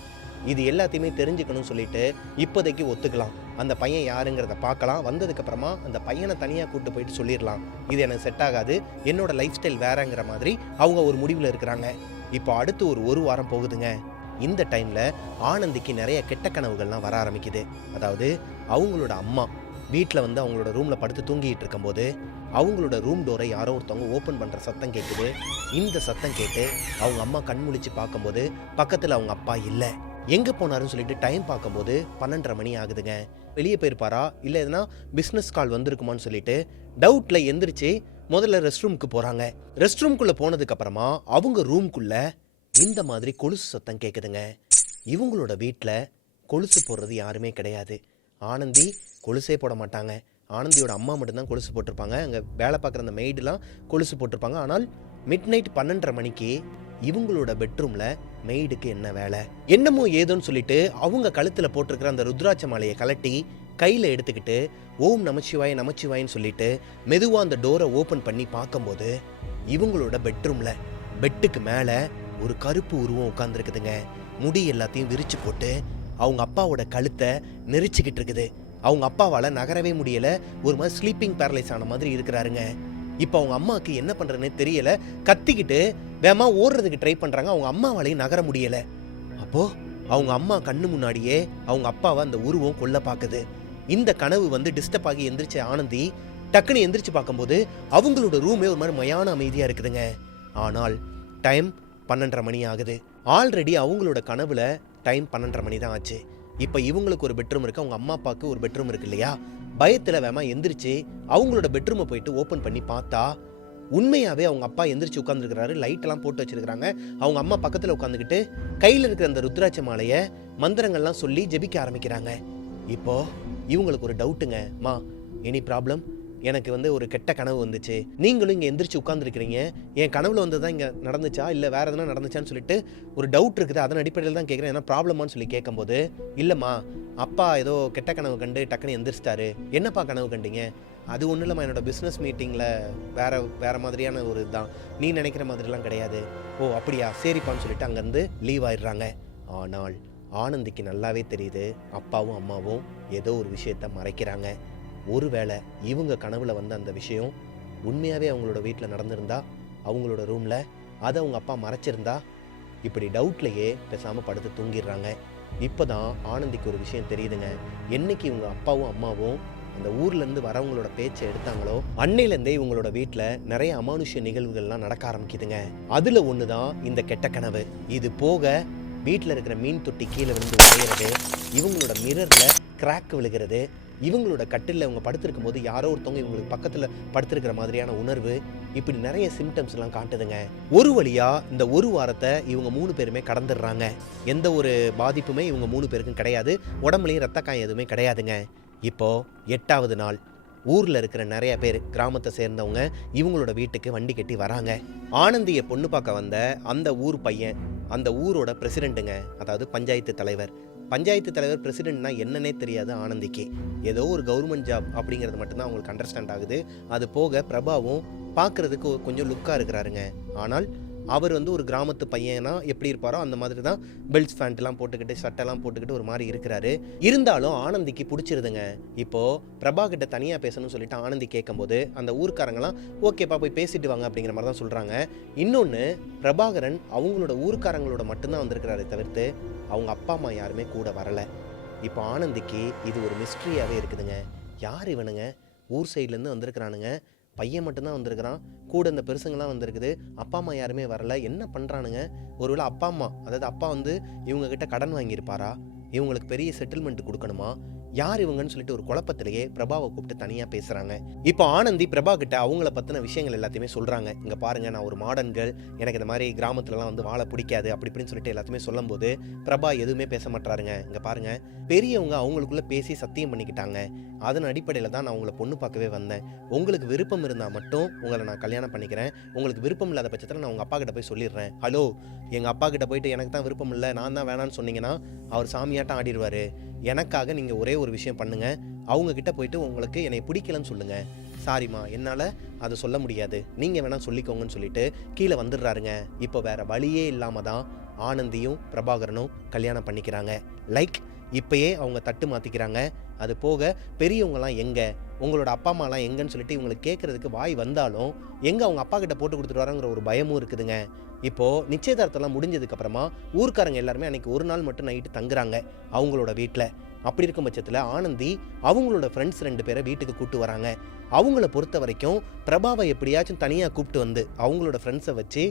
இது எல்லாத்தையுமே தெரிஞ்சுக்கணும்னு சொல்லிட்டு இப்போதைக்கு ஒத்துக்கலாம். அந்த பையன் யாருங்கிறத பார்க்கலாம். வந்ததுக்கப்புறமா அந்த பையனை தனியாக கூப்பிட்டு போயிட்டு சொல்லிடலாம், இது எனக்கு செட் ஆகாது, என்னோட லைஃப் ஸ்டைல் வேறங்கிற மாதிரி அவங்க ஒரு முடிவில் இருக்கிறாங்க. இப்போ அடுத்து ஒரு வாரம் போகுதுங்க. இந்த டைமில் ஆனந்திக்கு நிறைய கெட்ட கனவுகள்லாம் வர ஆரம்பிக்குது. அதாவது அவங்களோட அம்மா வீட்டில் வந்து அவங்களோட ரூமில் படுத்து தூங்கிட்டு இருக்கும்போது அவங்களோட ரூம் டோரை யாரோ ஒருத்தவங்க ஓப்பன் பண்ணுற சத்தம் கேட்குது. இந்த சத்தம் கேட்டு அவங்க அம்மா கண்முழிச்சு பார்க்கும்போது பக்கத்தில் அவங்க அப்பா இல்லை. எங்கே போனாருன்னு சொல்லிட்டு டைம் பார்க்கும்போது 12:30 மணி ஆகுதுங்க. வெளியே போயிருப்பாரா இல்லை எதுனா பிஸ்னஸ் கால் வந்திருக்குமான்னு சொல்லிட்டு டவுட்டில் எந்திரிச்சு முதல்ல ரெஸ்ட் ரூமுக்கு போகிறாங்க. ரெஸ்ட் ரூம்குள்ளே போனதுக்கப்புறமா அவங்க ரூம்குள்ளே இந்த மாதிரி கொலுசு சத்தம் கேட்குதுங்க. இவங்களோட வீட்டில் கொலுசு போடுறது யாருமே கிடையாது. ஆனந்தி கொலுசே போட மாட்டாங்க. ஆனந்தியோட அம்மா மட்டும்தான் கொலுசு போட்டிருப்பாங்க. அங்கே வேலை பார்க்குற அந்த மெய்டுலாம் கொலுசு போட்டிருப்பாங்க. ஆனால் மிட் நைட் 12:30 மணிக்கு இவங்களோட பெட்ரூமில் மெய்டுக்கு என்ன வேலை? என்னமோ ஏதோன்னு சொல்லிட்டு அவங்க கழுத்தில் போட்டிருக்கிற அந்த ருத்ராட்ச மாலையை கலட்டி கையில் எடுத்துக்கிட்டு ஓம் நமச்சிவாய் நமச்சிவாயின்னு சொல்லிட்டு மெதுவாக அந்த டோரை ஓப்பன் பண்ணி பார்க்கும்போது இவங்களோட பெட்ரூமில் பெட்டுக்கு மேலே ஒரு கருப்பு உருவம் உட்காந்துருக்குதுங்க. முடி எல்லாத்தையும் விரிச்சு போட்டு அவங்க அப்பாவோட கழுத்தை நெரிச்சிக்கிட்டு இருக்குது. அவங்க அப்பாவால் நகரவே முடியலை, ஒரு மாதிரி ஸ்லீப்பிங் பேரலைஸ் ஆன மாதிரி இருக்கிறாருங்க. இப்போ அவங்க அம்மாவுக்கு என்ன பண்ணுறதுன்னு தெரியலை, கத்திக்கிட்டு வேமா ஓடுறதுக்கு ட்ரை பண்ணுறாங்க. அவங்க அம்மாவாலையும் நகர முடியலை. அப்போது அவங்க அம்மா கண்ணு முன்னாடியே அவங்க அப்பாவை அந்த உருவம் கொல்ல பார்க்குது. இந்த கனவு வந்து டிஸ்டர்ப் ஆகி எந்திரிச்ச ஆனந்தி டக்குன்னு எந்திரிச்சு பார்க்கும்போது அவங்களோட ரூமே ஒரு மாதிரி மயான அமைதியாக இருக்குதுங்க. ஆனால் டைம் 12:30 மணி ஆகுது. ஆல்ரெடி அவங்களோட கனவுல டைம் 12:30 மணி தான் ஆச்சு. இப்போ இவங்களுக்கு ஒரு பெட்ரூம் இருக்குது, அவங்க அம்மா அப்பாவுக்கு ஒரு பெட்ரூம் இருக்கு இல்லையா? பயத்தில் வேமா எந்திரிச்சு அவங்களோட பெட்ரூமை போயிட்டு ஓப்பன் பண்ணி பார்த்தா உண்மையாகவே அவங்க அப்பா எந்திரிச்சு உட்காந்துருக்கிறாரு. லைட்டெல்லாம் போட்டு வச்சிருக்கிறாங்க. அவங்க அம்மா பக்கத்தில் உட்காந்துக்கிட்டு கையில் இருக்கிற அந்த ருத்ராட்ச மாலையை மந்திரங்கள்லாம் சொல்லி ஜெபிக்க ஆரம்பிக்கிறாங்க. இப்போ இவங்களுக்கு ஒரு டவுட்டுங்க. மா எனி ப்ராப்ளம்? எனக்கு வந்து ஒரு கெட்ட கனவு வந்துச்சு, நீங்களும் இங்கே எந்திரிச்சு உட்காந்துருக்கிறீங்க, என் கனவுல வந்து தான் இங்கே நடந்துச்சா இல்லை வேறு எதனா நடந்துச்சான்னு சொல்லிட்டு ஒரு டவுட் இருக்குது, அதன் அடிப்படையில் தான் கேட்குறேன், ஏன்னா ப்ராப்ளமானு சொல்லி கேட்கும்போது இல்லைம்மா அப்பா ஏதோ கெட்ட கனவு கண்டு டக்குன்னு எந்திரிச்சிட்டாரு. என்னப்பா கனவு கண்டீங்க? அது ஒன்றும் இல்லைம்மா, என்னோட பிஸ்னஸ் மீட்டிங்கில் வேறு மாதிரியான ஒரு இதுதான், நீ நினைக்கிற மாதிரிலாம் கிடையாது. ஓ அப்படியா, சரிப்பான்னு சொல்லிட்டு அங்கேருந்து லீவ் ஆயிடுறாங்க. ஆனால் ஆனந்திக்கு நல்லாவே தெரியுது அப்பாவும் அம்மாவும் ஏதோ ஒரு விஷயத்த மறைக்கிறாங்க. ஒருவேளை இவங்க கனவுல வந்த அந்த விஷயம் உண்மையாகவே அவங்களோட வீட்டில் நடந்திருந்தா, அவங்களோட ரூமில் அதை அவங்க அப்பா மறைச்சிருந்தா, இப்படி டவுட்லையே பேசாமல் படுத்து தூங்கிடுறாங்க. இப்போ தான் ஆனந்திக்கு ஒரு விஷயம் தெரியுதுங்க. என்னைக்கு இவங்க அப்பாவும் அம்மாவும் அந்த ஊர்லேருந்து வரவங்களோட பேச்சை எடுத்தாங்களோ அன்னையிலேருந்தே இவங்களோட வீட்டில் நிறைய அமானுஷ்ய நிகழ்வுகள்லாம் நடக்க ஆரம்பிக்குதுங்க. அதில் ஒன்று தான் இந்த கெட்ட கனவு. இது போக வீட்டில் இருக்கிற மீன் தொட்டி கீழே விழுந்து உடையிறது, இவங்களோட மிரரில் கிராக் விழுகிறது, இவங்களோட கட்டிலில் இவங்க படுத்திருக்கும் போது யாரோ ஒருத்தவங்க இவங்களுக்கு பக்கத்தில் படுத்திருக்கிற மாதிரியான உணர்வு, இப்படி நிறைய சிம்டம்ஸ் எல்லாம் காட்டுதுங்க. ஒரு வழியா இந்த ஒரு வாரத்தை இவங்க 3 பேருமே கடந்துடுறாங்க. எந்த ஒரு பாதிப்புமே இவங்க 3 பேருக்கும் கிடையாது. உடம்புலையும் ரத்த காயம் எதுவுமே கிடையாதுங்க. இப்போ 8வது நாள் ஊரில் இருக்கிற நிறைய பேர் கிராமத்தை சேர்ந்தவங்க இவங்களோட வீட்டுக்கு வண்டி கட்டி வராங்க. ஆனந்தியை பொண்ணு பார்க்க வந்த அந்த ஊர் பையன் அந்த ஊரோட பிரசிடெண்ட்டுங்க, அதாவது பஞ்சாயத்து தலைவர். பஞ்சாயத்து தலைவர் பிரசிடெண்ட்னா என்னன்னே தெரியாது ஆனந்திக்கு. ஏதோ ஒரு கவர்மெண்ட் ஜாப் அப்படிங்கிறது மட்டும்தான் அவங்களுக்கு அண்டர்ஸ்டாண்ட் ஆகுது. அது போக பிரபாவும் பார்க்குறதுக்கு கொஞ்சம் லுக்காக இருக்கிறாருங்க. ஆனால் அவர் வந்து ஒரு கிராமத்து பையனா எப்படி இருப்பாரோ அந்த மாதிரி தான் பெல்ட்ஸ் ஃபேண்ட்லாம் போட்டுக்கிட்டு சட்டெல்லாம் போட்டுக்கிட்டு ஒரு மாதிரி இருக்கிறாரு. இருந்தாலும் ஆனந்திக்கு பிடிச்சிருதுங்க. இப்போது பிரபா கிட்ட தனியாக பேசணும்னு சொல்லிட்டு ஆனந்தி கேட்கும்போது அந்த ஊர்க்காரங்களாம் ஓகேப்பா போய் பேசிட்டு வாங்க அப்படிங்கிற மாதிரி தான் சொல்கிறாங்க. இன்னொன்று, பிரபாகரன் அவங்களோட ஊர்க்காரங்களோட மட்டும்தான் வந்திருக்கிறாரே தவிர்த்து அவங்க அப்பா அம்மா யாருமே கூட வரலை. இப்போ ஆனந்திக்கு இது ஒரு மிஸ்ட்ரியாகவே இருக்குதுங்க. யார் இவனுங்க? ஊர் சைட்லேருந்து வந்திருக்கிறானுங்க, பையன் மட்டும்தான் வந்திருக்கிறான், கூட இந்த பெருசுங்களாம் வந்திருக்குது, அப்பா அம்மா யாருமே வரல, என்ன பண்ணுறானுங்க? ஒருவேளை அப்பா அம்மா, அதாவது அப்பா வந்து இவங்ககிட்ட கடன் வாங்கியிருப்பாரா, இவங்களுக்கு பெரிய செட்டில்மெண்ட் கொடுக்கணுமா, யார் இவங்கன்னு சொல்லிட்டு ஒரு குழப்பத்திலேயே பிரபாவை கூப்பிட்டு தனியாக பேசுகிறாங்க. இப்போ ஆனந்தி பிரபா கிட்ட அவங்கள பற்றின விஷயங்கள் எல்லாத்தையுமே சொல்கிறாங்க. இங்கே பாருங்கள், நான் ஒரு மாடர்ன் கேர்ள், எனக்கு இந்த மாதிரி கிராமத்துலலாம் வந்து வாழ பிடிக்காது அப்படி இப்படின்னு சொல்லிட்டு எல்லாத்தையுமே சொல்லும்போது பிரபா எதுவுமே பேச மாட்டாருங்க. இங்கே பாருங்கள், பெரியவங்க அவங்களுக்குள்ளே பேசி சத்தியம் பண்ணிக்கிட்டாங்க. அதன் அடிப்படையில் தான் நான் உங்களை பொண்ணு பார்க்கவே வந்தேன். உங்களுக்கு விருப்பம் இருந்தால் மட்டும் உங்களை நான் கல்யாணம் பண்ணிக்கிறேன். உங்களுக்கு விருப்பம் இல்லாத பட்சத்தில் நான் உங்கள் அப்பா கிட்ட போய் சொல்லிடுறேன். ஹலோ, எங்கள் அப்பா கிட்ட போயிட்டு எனக்கு தான் விருப்பம் இல்லை, நான் தான் வேணான்னு சொன்னீங்கன்னா அவர் சாமியாட்டம் ஆடிடுவார். எனக்காக நீங்கள் ஒரே ஒரு விஷயம் பண்ணுங்கள், அவங்கக்கிட்ட போயிட்டு உங்களுக்கு என்னை பிடிக்கலன்னு சொல்லுங்கள். சாரிம்மா, என்னால் அதை சொல்ல முடியாது, நீங்கள் வேணால் சொல்லிக்கோங்கன்னு சொல்லிட்டு கீழே வந்துடுறாருங்க. இப்போ வேறு வழியே இல்லாமல் தான் ஆனந்தியும் பிரபாகரனும் கல்யாணம் பண்ணிக்கிறாங்க. இப்பயே அவங்க தட்டு மாற்றிக்கிறாங்க. அது போக பெரியவங்களாம் எங்கே, உங்களோட அப்பா அம்மாலாம் எங்கன்னு சொல்லிட்டு இவங்களுக்கு கேட்குறதுக்கு வாய் வந்தாலும் எங்கே அவங்க அப்பா கிட்ட போட்டு கொடுத்துட்டு வராங்கிற ஒரு பயமும் இருக்குதுங்க. இப்போது நிச்சயதார்த்தம்லாம் முடிஞ்சதுக்கப்புறமா ஊர்க்காரங்க எல்லாருமே அன்றைக்கி ஒரு நாள் மட்டும் நைட்டு தங்குறாங்க அவங்களோட வீட்டில். அப்படி இருக்கும் பட்சத்தில் ஆனந்தி அவங்களோட ஃப்ரெண்ட்ஸ் 2 பேரை வீட்டுக்கு கூப்பிட்டு வராங்க. அவங்கள பொறுத்த வரைக்கும் பிரபாவை எப்படியாச்சும் தனியாக கூப்பிட்டு வந்து அவங்களோட ஃப்ரெண்ட்ஸை வச்சு,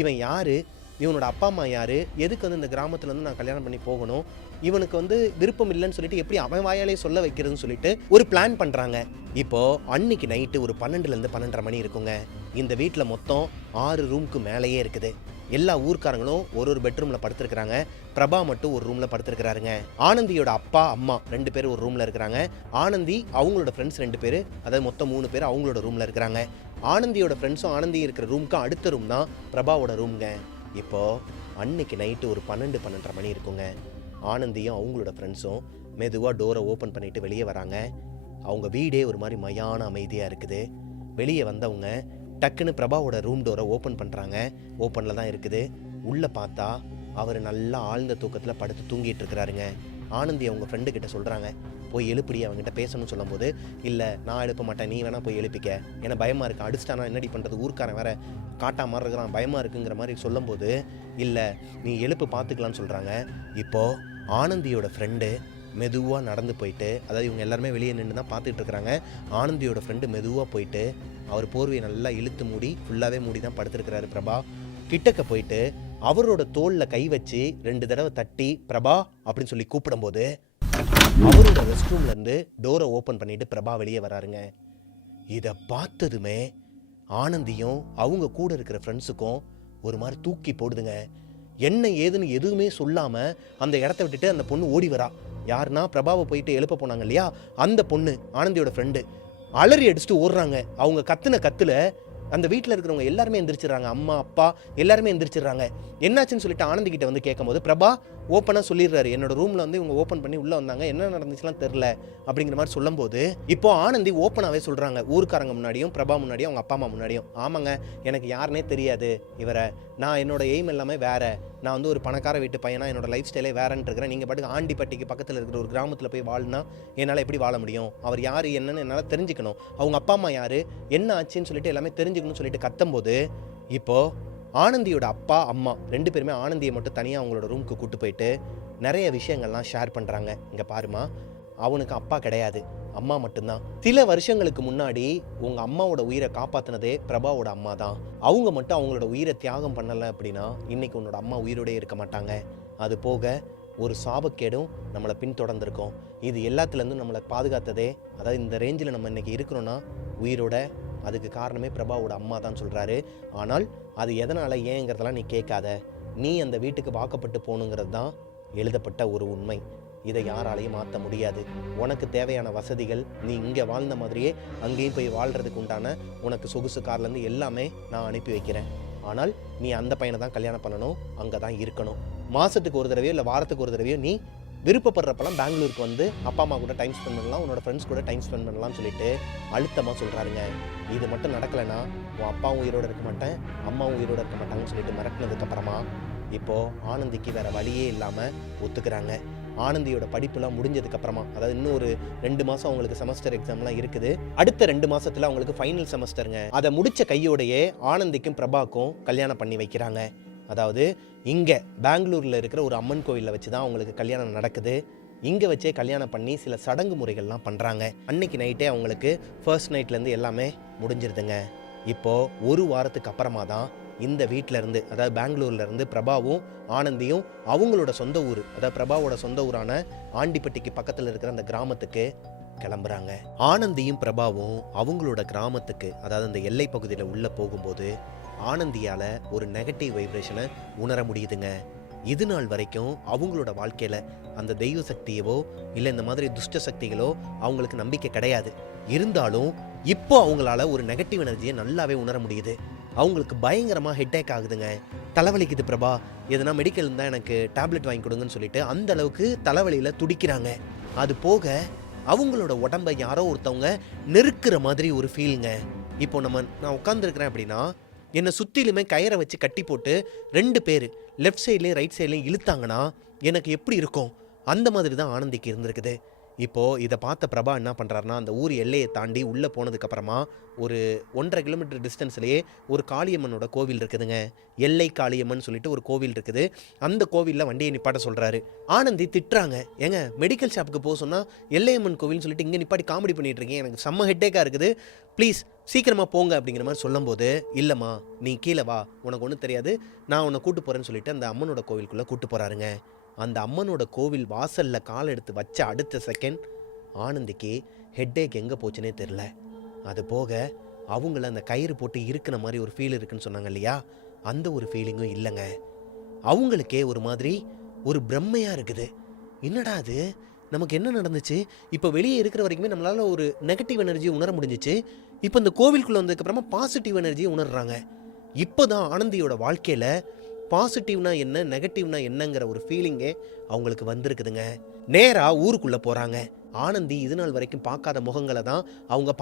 இவன் யார், இவனோட அப்பா அம்மா யார், எதுக்கு வந்து இந்த கிராமத்தில் வந்து நான் கல்யாணம் பண்ணி போகணும், இவனுக்கு வந்து விருப்பம் இல்லைன்னு சொல்லிட்டு எப்படி அவன் வாயாலே சொல்ல வைக்கிறதுன்னு சொல்லிட்டு ஒரு பிளான் பண்ணுறாங்க. இப்போது அன்னைக்கு நைட்டு ஒரு 12லேருந்து 12:30 மணி இருக்குங்க. இந்த வீட்டில் மொத்தம் 6 ரூமுக்கு மேலேயே இருக்குது. எல்லா ஊர்க்காரங்களும் ஒரு பெட்ரூமில் படுத்துருக்குறாங்க. பிரபா மட்டும் ஒரு ரூமில் படுத்துருக்கிறாருங்க. ஆனந்தியோட அப்பா அம்மா 2 பேர் ஒரு ரூமில் இருக்கிறாங்க. ஆனந்தி அவங்களோட ஃப்ரெண்ட்ஸ் 2 பேர், அதாவது மொத்தம் 3 பேர் அவங்களோட ரூமில் இருக்கிறாங்க. ஆனந்தியோட ஃப்ரெண்ட்ஸும் ஆனந்தி இருக்கிற ரூமுக்கு அடுத்த ரூம் தான் பிரபாவோட ரூம்ங்க. இப்போது அன்னைக்கு நைட்டு ஒரு 12-12:30 மணி இருக்குங்க. ஆனந்தியும் அவங்களோட ஃப்ரெண்ட்ஸும் மெதுவாக டோரை ஓப்பன் பண்ணிவிட்டு வெளியே வராங்க. அவங்க வீடே ஒரு மாதிரி மயான அமைதியாக இருக்குது. வெளியே வந்தவங்க டக்குன்னு பிரபாவோட ரூம் டோரை ஓப்பன் பண்ணுறாங்க. ஓப்பனில் தான் இருக்குது. உள்ளே பார்த்தா அவர் நல்லா ஆழ்ந்த தூக்கத்தில் படுத்து தூங்கிட்டு இருக்கிறாருங்க. ஆனந்தி அவங்க ஃப்ரெண்டு கிட்ட சொல்கிறாங்க, போய் எழுப்பிடி, அவங்ககிட்ட பேசணும்னு சொல்லும்போது, இல்லை நான் எழுப்ப மாட்டேன், நீ வேணால் போய் எழுப்பிக்க, ஏன்னா பயமாக இருக்குது, அடிச்சிட்டானா என்னடி பண்ணுறது, ஊர்க்காரன் வேற காட்டா மாதிரி இருக்கிறான், பயமாக இருக்குங்கிற மாதிரி சொல்லும்போது, இல்லை நீ எழுப்பு பார்த்துக்கலான்னு சொல்கிறாங்க. இப்போது ஆனந்தியோட ஃப்ரெண்டு மெதுவாக நடந்து போயிட்டு, அதாவது இவங்க எல்லாருமே வெளியே நின்று தான் பார்த்துட்டு இருக்கிறாங்க. ஆனந்தியோட ஃப்ரெண்டு மெதுவாக போயிட்டு அவர் போர்வையை நல்லா இழுத்து மூடி ஃபுல்லாகவே மூடி தான் படுத்துருக்கிறாரு. பிரபா கிட்டக்க போயிட்டு அவரோட தோளில் கை வச்சு 2 தடவை தட்டி பிரபா அப்படின்னு சொல்லி கூப்பிடும்போது அவரோட ரெஸ்ட் ரூம்லேருந்து டோரை ஓப்பன் பண்ணிட்டு பிரபா வெளியே வராருங்க. இதை பார்த்ததுமே ஆனந்தியும் அவங்க கூட இருக்கிற ஃப்ரெண்ட்ஸுக்கும் ஒரு மாதிரி தூக்கி போடுதுங்க. என்ன ஏதுன்னு எதுவுமே சொல்லாமல் அந்த இடத்த விட்டுட்டு அந்த பொண்ணு ஓடி வரா. யாருன்னா பிரபாவை போயிட்டு எழுப்ப போனாங்க இல்லையா, அந்த பொண்ணு ஆனந்தியோட ஃப்ரெண்டு அலறி அடிச்சுட்டு ஓடுறாங்க. அவங்க கத்துன கத்துல அந்த வீட்டில் இருக்கிறவங்க எல்லாருமே எந்திரிச்சிடுறாங்க. அம்மா அப்பா எல்லாருமே எந்திரிச்சிடுறாங்க. என்னாச்சுன்னு சொல்லிட்டு ஆனந்தி கிட்ட வந்து கேட்கும்போது பிரபா ஓப்பனாக சொல்லிடுறாரு, என்னோட ரூமில் வந்து இவங்க ஓப்பன் பண்ணி உள்ளே வந்தாங்க, என்ன நடந்துச்சுலாம் தெரில அப்படிங்கிற மாதிரி சொல்லும்போது இப்போ ஆனந்தி ஓப்பனாகவே சொல்கிறாங்க, ஊருக்காரங்க முன்னாடியும் பிரபா முன்னாடியும் அவங்க அப்பா அம்மா முன்னாடியும், ஆமாங்க எனக்கு யாருனே தெரியாது இவரை, நான் என்னோட எய்ம் எல்லாமே வேறு, நான் வந்து ஒரு பணக்கார வீட்டு பையனா, என்னோட லைஃப் ஸ்டைலே வேறன்ட்டு இருக்கிறேன், நீங்கள் பாட்டுக்கு ஆண்டிப்பட்டிக்கு பக்கத்தில் இருக்கிற ஒரு கிராமத்தில் போய் வாழ்னா என்னால் எப்படி வாழ முடியும், அவர் யார் என்னன்னு என்னால் தெரிஞ்சுக்கணும், அவங்க அப்பா அம்மா யார் என்ன ஆச்சுன்னு சொல்லிட்டு எல்லாமே தெரிஞ்சுக்கணும்னு சொல்லிட்டு கத்தும்போது இப்போது ஆனந்தியோட அப்பா அம்மா 2 பேருமே ஆனந்தியை மட்டும் தனியாக அவங்களோட ரூமுக்கு கூட்டு போயிட்டு நிறைய விஷயங்கள்லாம் ஷேர் பண்ணுறாங்க. இங்கே பாருமா, அவனுக்கு அப்பா கிடையாது, அம்மா மட்டும்தான். சில வருஷங்களுக்கு முன்னாடி உங்கள் அம்மாவோட உயிரை காப்பாற்றினதே பிரபாவோட அம்மா தான். அவங்க மட்டும் அவங்களோட உயிரை தியாகம் பண்ணலை அப்படின்னா இன்றைக்கி உன்னோட அம்மா உயிரோடே இருக்க மாட்டாங்க. அது போக ஒரு சாபக்கேடும் நம்மளை பின்தொடர்ந்துருக்கோம். இது எல்லாத்துலேருந்தும் நம்மளை பாதுகாத்ததே, அதாவது இந்த ரேஞ்சில் நம்ம இன்றைக்கி இருக்கிறோன்னா உயிரோட, அதுக்கு காரணமே பிரபாவோட அம்மா தான் சொல்கிறாரு. ஆனால் அது எதனால் ஏங்கிறதெல்லாம் நீ கேட்காத, நீ அந்த வீட்டுக்கு வாக்கப்பட்டு போகணுங்கிறது தான் எழுதப்பட்ட ஒரு உண்மை. இதை யாராலையும் மாற்ற முடியாது. உனக்கு தேவையான வசதிகள் நீ இங்கே வாழ்ந்த மாதிரியே அங்கேயும் போய் வாழ்கிறதுக்கு உண்டான உனக்கு சொகுசு கார்லேருந்து எல்லாமே நான் அனுப்பி வைக்கிறேன். ஆனால் நீ அந்த பையனை தான் கல்யாணம் பண்ணணும், அங்கே தான் இருக்கணும். மாதத்துக்கு ஒரு தடவையோ இல்லை வாரத்துக்கு ஒரு தடவையோ நீ விருப்பப்படுறப்பெல்லாம் பெங்களூருக்கு வந்து அப்பா அம்மா கூட டைம் ஸ்பெண்ட் பண்ணலாம், உன்னோட ஃப்ரெண்ட்ஸ் கூட டைம் ஸ்பெண்ட் பண்ணலாம்னு சொல்லிட்டு அழுத்தமாக சொல்கிறாருங்க. இது மட்டும் நடக்கலைன்னா உன் அப்பாவும் உயிரோடு இருக்க மாட்டேன், அம்மாவும் உயிரோடு இருக்க மாட்டாங்கன்னு சொல்லிட்டு மிரட்டினதுக்கப்புறமா இப்போது ஆனந்திக்கு வேறு வழியே இல்லாமல் ஒத்துக்கிறாங்க. ஆனந்தியோட படிப்புலாம் முடிஞ்சதுக்கப்புறமா, அதாவது இன்னும் ஒரு 2 மாதம் அவங்களுக்கு செமஸ்டர் எக்ஸாம்லாம் இருக்குது. அடுத்த 2 மாதத்தில் அவங்களுக்கு ஃபைனல் செமஸ்டருங்க. அதை முடித்த கையோடையே ஆனந்திக்கும் பிரபாக்கும் கல்யாணம் பண்ணி வைக்கிறாங்க. அதாவது இங்கே பெங்களூரில் இருக்கிற ஒரு அம்மன் கோவிலில் வச்சு தான் அவங்களுக்கு கல்யாணம் நடக்குது. இங்கே வச்சே கல்யாணம் பண்ணி சில சடங்கு முறைகள்லாம் பண்ணுறாங்க. அன்னைக்கு நைட்டே அவங்களுக்கு ஃபர்ஸ்ட் நைட்லேருந்து எல்லாமே முடிஞ்சிருதுங்க. இப்போ ஒரு வாரத்துக்கு அப்புறமா தான் இந்த வீட்டில இருந்து, அதாவது பெங்களூர்ல இருந்து பிரபாவும் ஆனந்தியும் அவங்களோட சொந்த ஊர், அதாவது பிரபாவோட சொந்த ஊரான ஆண்டிப்பட்டிக்கு பக்கத்தில் இருக்கிற அந்த கிராமத்துக்கு கிளம்புறாங்க. ஆனந்தியும் பிரபாவும் அவங்களோட கிராமத்துக்கு, அதாவது அந்த எல்லை பகுதியில் உள்ள போகும்போது ஆனந்தியால ஒரு நெகட்டிவ் வைப்ரேஷனை உணர முடியுதுங்க. இது நாள் வரைக்கும் அவங்களோட வாழ்க்கையில அந்த தெய்வ சக்தியவோ இல்லை இந்த மாதிரி துஷ்ட சக்திகளோ அவங்களுக்கு நம்பிக்கை கிடையாது. இருந்தாலும் இப்போ அவங்களால ஒரு நெகட்டிவ் எனர்ஜியை நல்லாவே உணர முடியுது. அவங்களுக்கு பயங்கரமா ஹெட்டேக் ஆகுதுங்க. தலைவலிக்குது பிரபா, எதனா மெடிக்கல் இருந்தால் எனக்கு டேப்லெட் வாங்கி கொடுங்கன்னு சொல்லிட்டு அந்த அளவுக்கு தலைவலியில துடிக்கிறாங்க. அது போக அவங்களோட உடம்பை யாரோ ஒருத்தவங்க நெருக்கிற மாதிரி ஒரு ஃபீலுங்க. இப்போ நான் உட்காந்துருக்கிறேன் அப்படின்னா என்னை சுற்றிலுமே கயிறை வச்சு கட்டி போட்டு 2 பேர் லெஃப்ட் சைட்லேயும் ரைட் சைட்லேயும் இழுத்தாங்கன்னா எனக்கு எப்படி இருக்கும், அந்த மாதிரி தான் ஆனந்திக்கு இருந்திருக்குது. இப்போது இதை பார்த்த பிரபா என்ன பண்ணுறாருனா, அந்த ஊர் எல்லையை தாண்டி உள்ளே போனதுக்கப்புறமா ஒரு 1.5 கிலோமீட்டர் டிஸ்டன்ஸ்லேயே ஒரு காளியம்மனோட கோவில் இருக்குதுங்க. எல்லை காளியம்மன் சொல்லிட்டு ஒரு கோவில் இருக்குது. அந்த கோவிலில் வண்டியை நிப்பாட்ட சொல்கிறாரு. ஆனந்தி திட்டுறாங்க, ஏங்க மெடிக்கல் ஷாப்புக்கு போக சொன்னால் எல்லையம்மன் கோவில்னு சொல்லிட்டு இங்கே நிப்பாட்டி காமெடி பண்ணிட்டு இருக்கீங்க, எனக்கு செம்ம ஹெட்டேக்காக இருக்குது, ப்ளீஸ் சீக்கிரமாக போங்க அப்படிங்கிற மாதிரி சொல்லும்போது, இல்லைம்மா நீ கீழே வா, உனக்கு ஒன்றும் தெரியாது, நான் உன்னை கூட்டு போகிறேன்னு சொல்லிட்டு அந்த அம்மனோட கோவிலுக்குள்ளே கூட்டு போகிறாருங்க. அந்த அம்மனோட கோவில் வாசலில் கால் எடுத்து வச்ச அடுத்த செகண்ட் ஆனந்திக்கு ஹெட்டேக் எங்கே போச்சுன்னே தெரில. அது போக அவங்கள அந்த கயிறு போட்டு இருக்கிற மாதிரி ஒரு ஃபீல் இருக்குன்னு சொன்னாங்க இல்லையா, அந்த ஒரு ஃபீலிங்கும் இல்லைங்க. அவங்களுக்கே ஒரு மாதிரி ஒரு பிரம்மையாக இருக்குது. என்னடா அது, நமக்கு என்ன நடந்துச்சு, இப்போ வெளியே இருக்கிற வரைக்குமே நம்மளால் ஒரு நெகட்டிவ் எனர்ஜியை உணர முடிஞ்சிச்சு, இப்போ இந்த கோவிலுக்குள்ளே வந்ததுக்கப்புறமா பாசிட்டிவ் எனர்ஜியை உணர்றாங்க. இப்போ தான் ஆனந்தியோட வாழ்க்கையில் பாசிட்டிவ்னா என்ன நெகட்டிவ்னா என்னங்கிற ஒரு ஃபீலிங்கே அவங்களுக்கு வந்திருக்குதுங்க. நேராக ஊருக்குள்ளே போகிறாங்க. ஆனந்தி இது நாள் வரைக்கும் பார்க்காத முகங்களை தான் அவங்க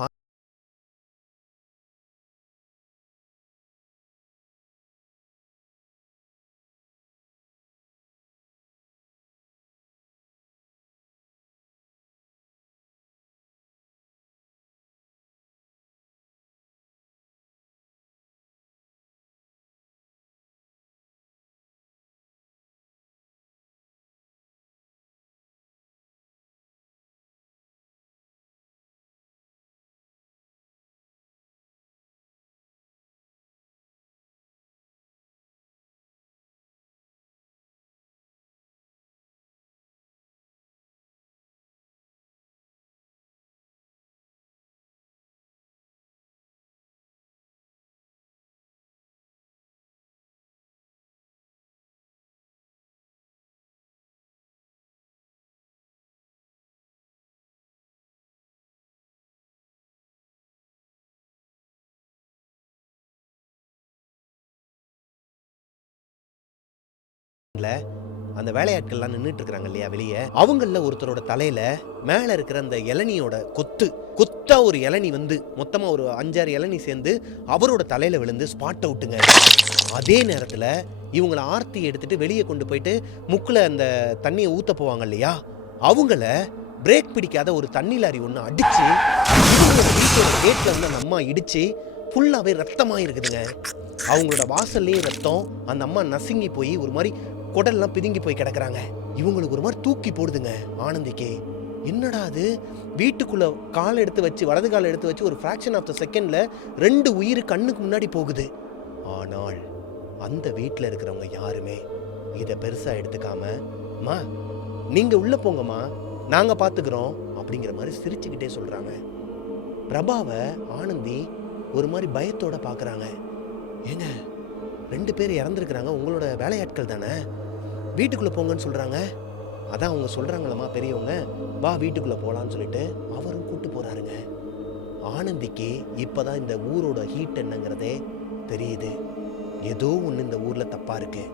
அந்த வேலையாட்கள்லாம் நின்றுட்டு இருக்கிறாங்க இல்லையா வெளியே, அவங்கள ஒருத்தரோட தலையில மேல இருக்கிற அந்த இளநியோட கொத்தா ஒரு இளநி வந்து மொத்தமா ஒரு 5-6 இளநி சேர்ந்து அவரோட தலையில விழுந்து ஸ்பாட் அவுட்டுங்க. அதே நேரத்துல இவங்களை ஆர்த்தி எடுத்துட்டு வெளியே கொண்டு போயிட்டு முக்குல அந்த தண்ணியை ஊத்த போவாங்க இல்லையா, அவங்கள பிரேக் பிடிக்காத ஒரு தண்ணி லாரி ஒன்று அடிச்சு வீட்டோட கேட்ல வந்து அந்த அம்மா இடிச்சு ஃபுல்லாவே ரத்தமா இருக்குதுங்க. அவங்களோட வாசல்லையே ரத்தம், அந்த அம்மா நசுங்கி போய் ஒரு மாதிரி குடல்லாம் பிதுங்கி போய் கிடக்குறாங்க. இவங்களுக்கு ஒரு மாதிரி தூக்கி போடுதுங்க ஆனந்திக்கு. என்னடா அது, வீட்டுக்குள்ள கால் எடுத்து வச்சு வலது கால் எடுத்து வச்சு ஒரு ஃப்ராக்ஷன் ஆஃப் த செகண்ட்ல 2 உயிர் கண்ணுக்கு முன்னாடி போகுது. ஆனால் அந்த வீட்டில் இருக்கிறவங்க யாருமே இதை பெருசா எடுத்துக்காம, மா நீங்க உள்ள போங்கம்மா நாங்க பாத்துக்கிறோம் அப்படிங்கிற மாதிரி சிரிச்சுக்கிட்டே சொல்றாங்க. பிரபாவை ஆனந்தி ஒரு மாதிரி பயத்தோட பாக்குறாங்க. ஏங்க 2 பேர் இறந்துருக்குறாங்க, உங்களோட வேலையாட்கள் தானே, வீட்டுக்குள்ளே போங்கன்னு சொல்கிறாங்க. அதான் அவங்க சொல்கிறாங்களம்மா பெரியவங்க, வா வீட்டுக்குள்ளே போகலான்னு சொல்லிட்டு அவரும் கூப்பிட்டு போகிறாருங்க. ஆனந்திக்கு இப்போ தான் இந்த ஊரோட ஹீட் என்னங்கிறதே தெரியுது. ஏதோ ஒன்று இந்த ஊரில் தப்பாக இருக்கு.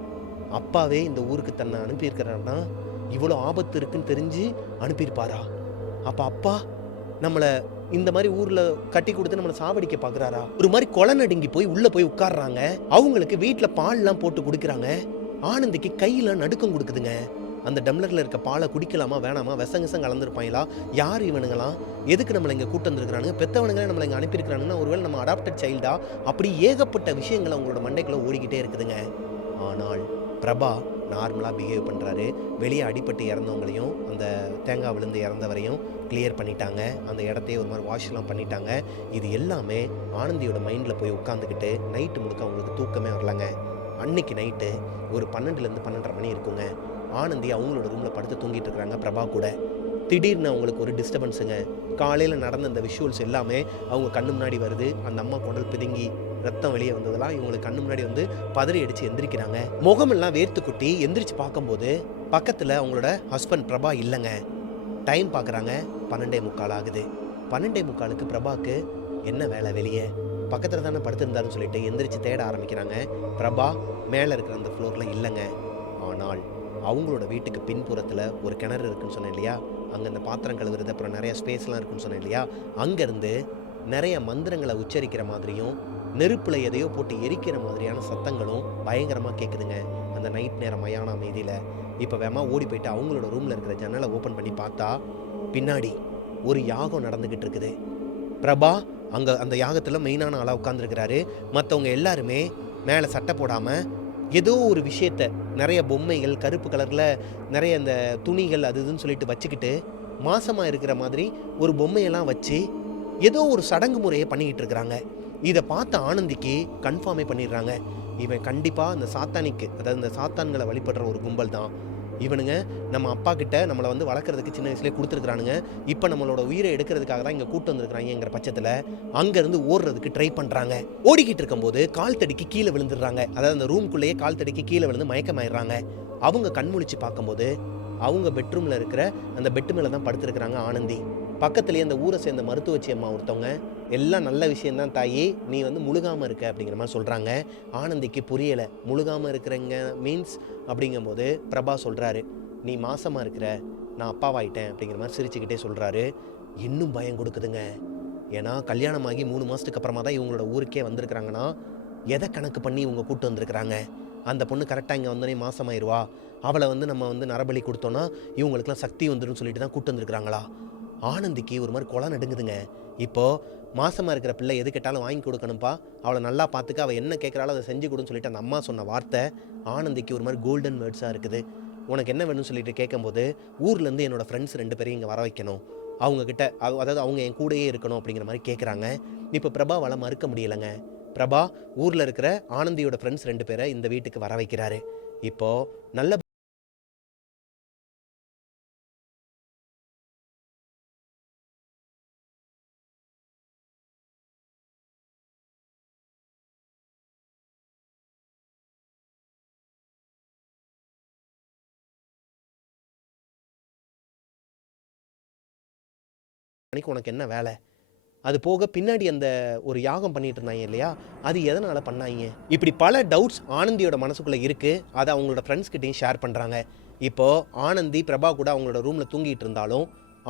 அப்பாவே இந்த ஊருக்கு தன்னை அனுப்பியிருக்கிறாருன்னா இவ்வளோ ஆபத்து இருக்குன்னு தெரிஞ்சு அனுப்பியிருப்பாரா? அப்போ அப்பா நம்மளை இந்த மாதிரி ஊர்ல கட்டி கொடுத்து நம்மளை சாவடிக்க பாக்குறாரா? ஒரு மாதிரி கொலை நடுங்கி போய் உள்ள போய் உட்கார்றாங்க. அவங்களுக்கு வீட்டுல பால்லாம் போட்டு குடிக்கிறாங்க. ஆனந்திக்கு கையில நடுக்கம் கொடுக்குதுங்க. அந்த டம்ளர்ல இருக்க பாலை குடிக்கலாமா வேணாமா, விஷம் கலந்துருப்பாங்களா, யார் இவனுங்களாம், எதுக்கு நம்மளை இங்க கூட்டு வந்துருக்கானுங்க, பெத்தவனுங்களே நம்மளை இங்க அனுப்பியிருக்கிறானுங்கன்னா ஒருவேளை நம்ம அடாப்டட் சைல்டா, அப்படி ஏகப்பட்ட விஷயங்கள் அவங்களோட மண்டைக்குள்ள ஓடிக்கிட்டே இருக்குதுங்க. ஆனால் பிரபா நார்மலாக பிஹேவ் பண்ணுறாரு. வெளியே அடிபட்டு இறந்தவங்களையும் அந்த தேங்காய் விழுந்து இறந்தவரையும் கிளியர் பண்ணிட்டாங்க. அந்த இடத்தையே ஒரு மாதிரி வாஷ்லாம் பண்ணிட்டாங்க. இது எல்லாமே ஆனந்தியோட மைண்டில் போய் உட்காந்துக்கிட்டு நைட்டு முழுக்க அவங்களுக்கு தூக்கமே வரலங்க. அன்னைக்கு நைட்டு ஒரு 12லேருந்து 12:30 மணி இருக்குங்க. ஆனந்தி அவங்களோட ரூமில் படுத்து தூங்கிட்டு இருக்கிறாங்க பிரபா கூட. திடீர்னு அவங்களுக்கு ஒரு டிஸ்டர்பன்ஸுங்க. காலையில் நடந்த அந்த விஷுவல்ஸ் எல்லாமே அவங்க கண்ணு முன்னாடி வருது. அந்த அம்மா குடல் பிதுங்கி ரத்தம் வெளியே வந்ததெல்லாம் இவங்களுக்கு கண்ணு முன்னாடி வந்து பதறி அடித்து எந்திரிக்கிறாங்க. முகமெல்லாம் வேர்த்து குட்டி எந்திரிச்சு பார்க்கும்போது பக்கத்தில் அவங்களோட ஹஸ்பண்ட் பிரபா இல்லைங்க. டைம் பார்க்குறாங்க, 12:45 ஆகுது. 12:45க்கு பிரபாவுக்கு என்ன வேலை வெளியே? பக்கத்தில் தானே படுத்திருந்தாருன்னு சொல்லிட்டு எந்திரிச்சு தேட ஆரம்பிக்கிறாங்க. பிரபா மேலே இருக்கிற அந்த ஃப்ளோரில் இல்லைங்க. ஆனால் அவங்களோட வீட்டுக்கு பின்புறத்தில் ஒரு கிணறு இருக்குன்னு சொன்னேன் இல்லையா, அங்கே இந்த பாத்திரம் கழுவுறது அப்புறம் நிறைய ஸ்பேஸ்லாம் இருக்குன்னு சொன்னேன் இல்லையா, அங்கேருந்து நிறைய மந்திரங்களை உச்சரிக்கிற மாதிரியும் நெருப்பில் எதையோ போட்டு எரிக்கிற மாதிரியான சத்தங்களும் பயங்கரமாக கேட்குதுங்க அந்த நைட் நேரம் மயான அமைதியில். இப்போ வேமா ஓடி போயிட்டு அவங்களோட ரூமில் இருக்கிற ஜன்னலை ஓப்பன் பண்ணி பார்த்தா பின்னாடி ஒரு யாகம் நடந்துக்கிட்டு இருக்குது. பிரபா அங்கே அந்த யாகத்தில் மெயினான ஆளாக உட்காந்துருக்கிறாரு. மற்றவங்க எல்லாருமே மேலே சட்டை போடாமல் ஏதோ ஒரு விஷயத்த நிறைய பொம்மைகள் கருப்பு கலரில் நிறைய இந்த துணிகள் அது இதுன்னு சொல்லிட்டு வச்சுக்கிட்டு மாசமாக இருக்கிற மாதிரி ஒரு பொம்மையெல்லாம் வச்சு ஏதோ ஒரு சடங்கு முறையை பண்ணிக்கிட்டு இருக்கிறாங்க. இதை பார்த்த ஆனந்திக்கு கன்ஃபார்மே பண்ணிடுறாங்க, இவன் கண்டிப்பாக இந்த சாத்தானிக்கு, அதாவது இந்த சாத்தான்களை வழிபடுற ஒரு கும்பல் தான் இவனுங்க. நம்ம அப்பா கிட்ட நம்மளை வந்து வளர்க்குறதுக்கு சின்ன வயசுலேயே கொடுத்துருக்குறானுங்க. இப்போ நம்மளோட உயிரை எடுக்கிறதுக்காக தான் இங்கே கூட்டு வந்துருக்குறாங்கிற பட்சத்தில் அங்கேருந்து ஓடுறதுக்கு ட்ரை பண்ணுறாங்க. ஓடிக்கிட்டு இருக்கும்போது கால் தடிக்கு கீழே விழுந்துடுறாங்க. அதாவது அந்த ரூம்குள்ளேயே கால் தடிக்கு கீழே விழுந்து மயக்கமாயிடுறாங்க. அவங்க கண்முழிச்சு பார்க்கும்போது அவங்க பெட்ரூமில் இருக்கிற அந்த பெட்டு மேலே தான் படுத்துருக்குறாங்க ஆனந்தி. பக்கத்துலேயே அந்த ஊரை சேர்ந்த மருத்துவச்சி அம்மா ஒருத்தவங்க, எல்லாம் நல்ல விஷயந்தான் தாயி, நீ வந்து முழுகாமல் இருக்க அப்படிங்கிற மாதிரி சொல்கிறாங்க. ஆனந்திக்கு புரியலை, முழுகாமல் இருக்கிறங்க மீன்ஸ் அப்படிங்கும்போது பிரபா சொல்கிறாரு, நீ மாசமாக இருக்கிற, நான் அப்பாவாயிட்டேன் அப்படிங்கிற மாதிரி சிரிச்சுக்கிட்டே சொல்கிறாரு. இன்னும் பயம் கொடுக்குதுங்க. ஏன்னா கல்யாணமாகி 3 மாதத்துக்கு அப்புறமா தான் இவங்களோட ஊருக்கே வந்திருக்கிறாங்கன்னா எதை கணக்கு பண்ணி இவங்க கூப்பிட்டு வந்திருக்கிறாங்க? அந்த பொண்ணு கரெக்டாக இங்கே வந்தோடனே மாசமாயிருவா, அவளை வந்து நம்ம வந்து நரபலி கொடுத்தோன்னா இவங்களுக்குலாம் சக்தி வந்துடும் சொல்லிட்டு தான் கூப்பிட்டு வந்திருக்கிறாங்களா? ஆனந்திக்கு ஒரு மாதிரி கொலை நடுங்குதுங்க. இப்போது மாசமாக இருக்கிற பிள்ளை எது கேட்டாலும் வாங்கி கொடுக்கணும்ப்பா, அவளை நல்லா பார்த்துக்க, அவள் என்ன கேட்குறாளோ அதை செஞ்சு கொடுன்னு சொல்லிட்டு அந்த அம்மா சொன்ன வார்த்தை ஆனந்திக்கு ஒரு மாதிரி கோல்டன் வேர்ட்ஸாக இருக்குது. உனக்கு என்ன வேணும்னு சொல்லிட்டு கேட்கும்போது ஊர்லேருந்து என்னோடய ஃப்ரெண்ட்ஸ் 2 பேரையும் இங்கே வர வைக்கணும், அவங்கக்கிட்ட அதாவது அவங்க என் கூடயே இருக்கணும் அப்படிங்கிற மாதிரி கேட்குறாங்க. இப்போ பிரபாவால் மறுக்க முடியலைங்க. பிரபா ஊரில் இருக்கிற ஆனந்தியோட ஃப்ரெண்ட்ஸ் 2 பேரை இந்த வீட்டுக்கு வர வைக்கிறாரு. இப்போது நல்ல மணிக்கு உனக்கு என்ன வேலை? அது போக பின்னாடி அந்த ஒரு யாகம் பண்ணிட்டு இருந்தாங்க இல்லையா, அது எதனால் பண்ணாங்க? இப்படி பல டவுட்ஸ் ஆனந்தியோட மனசுக்குள்ளே இருக்குது. அதை அவங்களோட ஃப்ரெண்ட்ஸ்கிட்டையும் ஷேர் பண்ணுறாங்க. இப்போது ஆனந்தி பிரபா கூட அவங்களோட ரூமில் தூங்கிட்டு இருந்தாலும்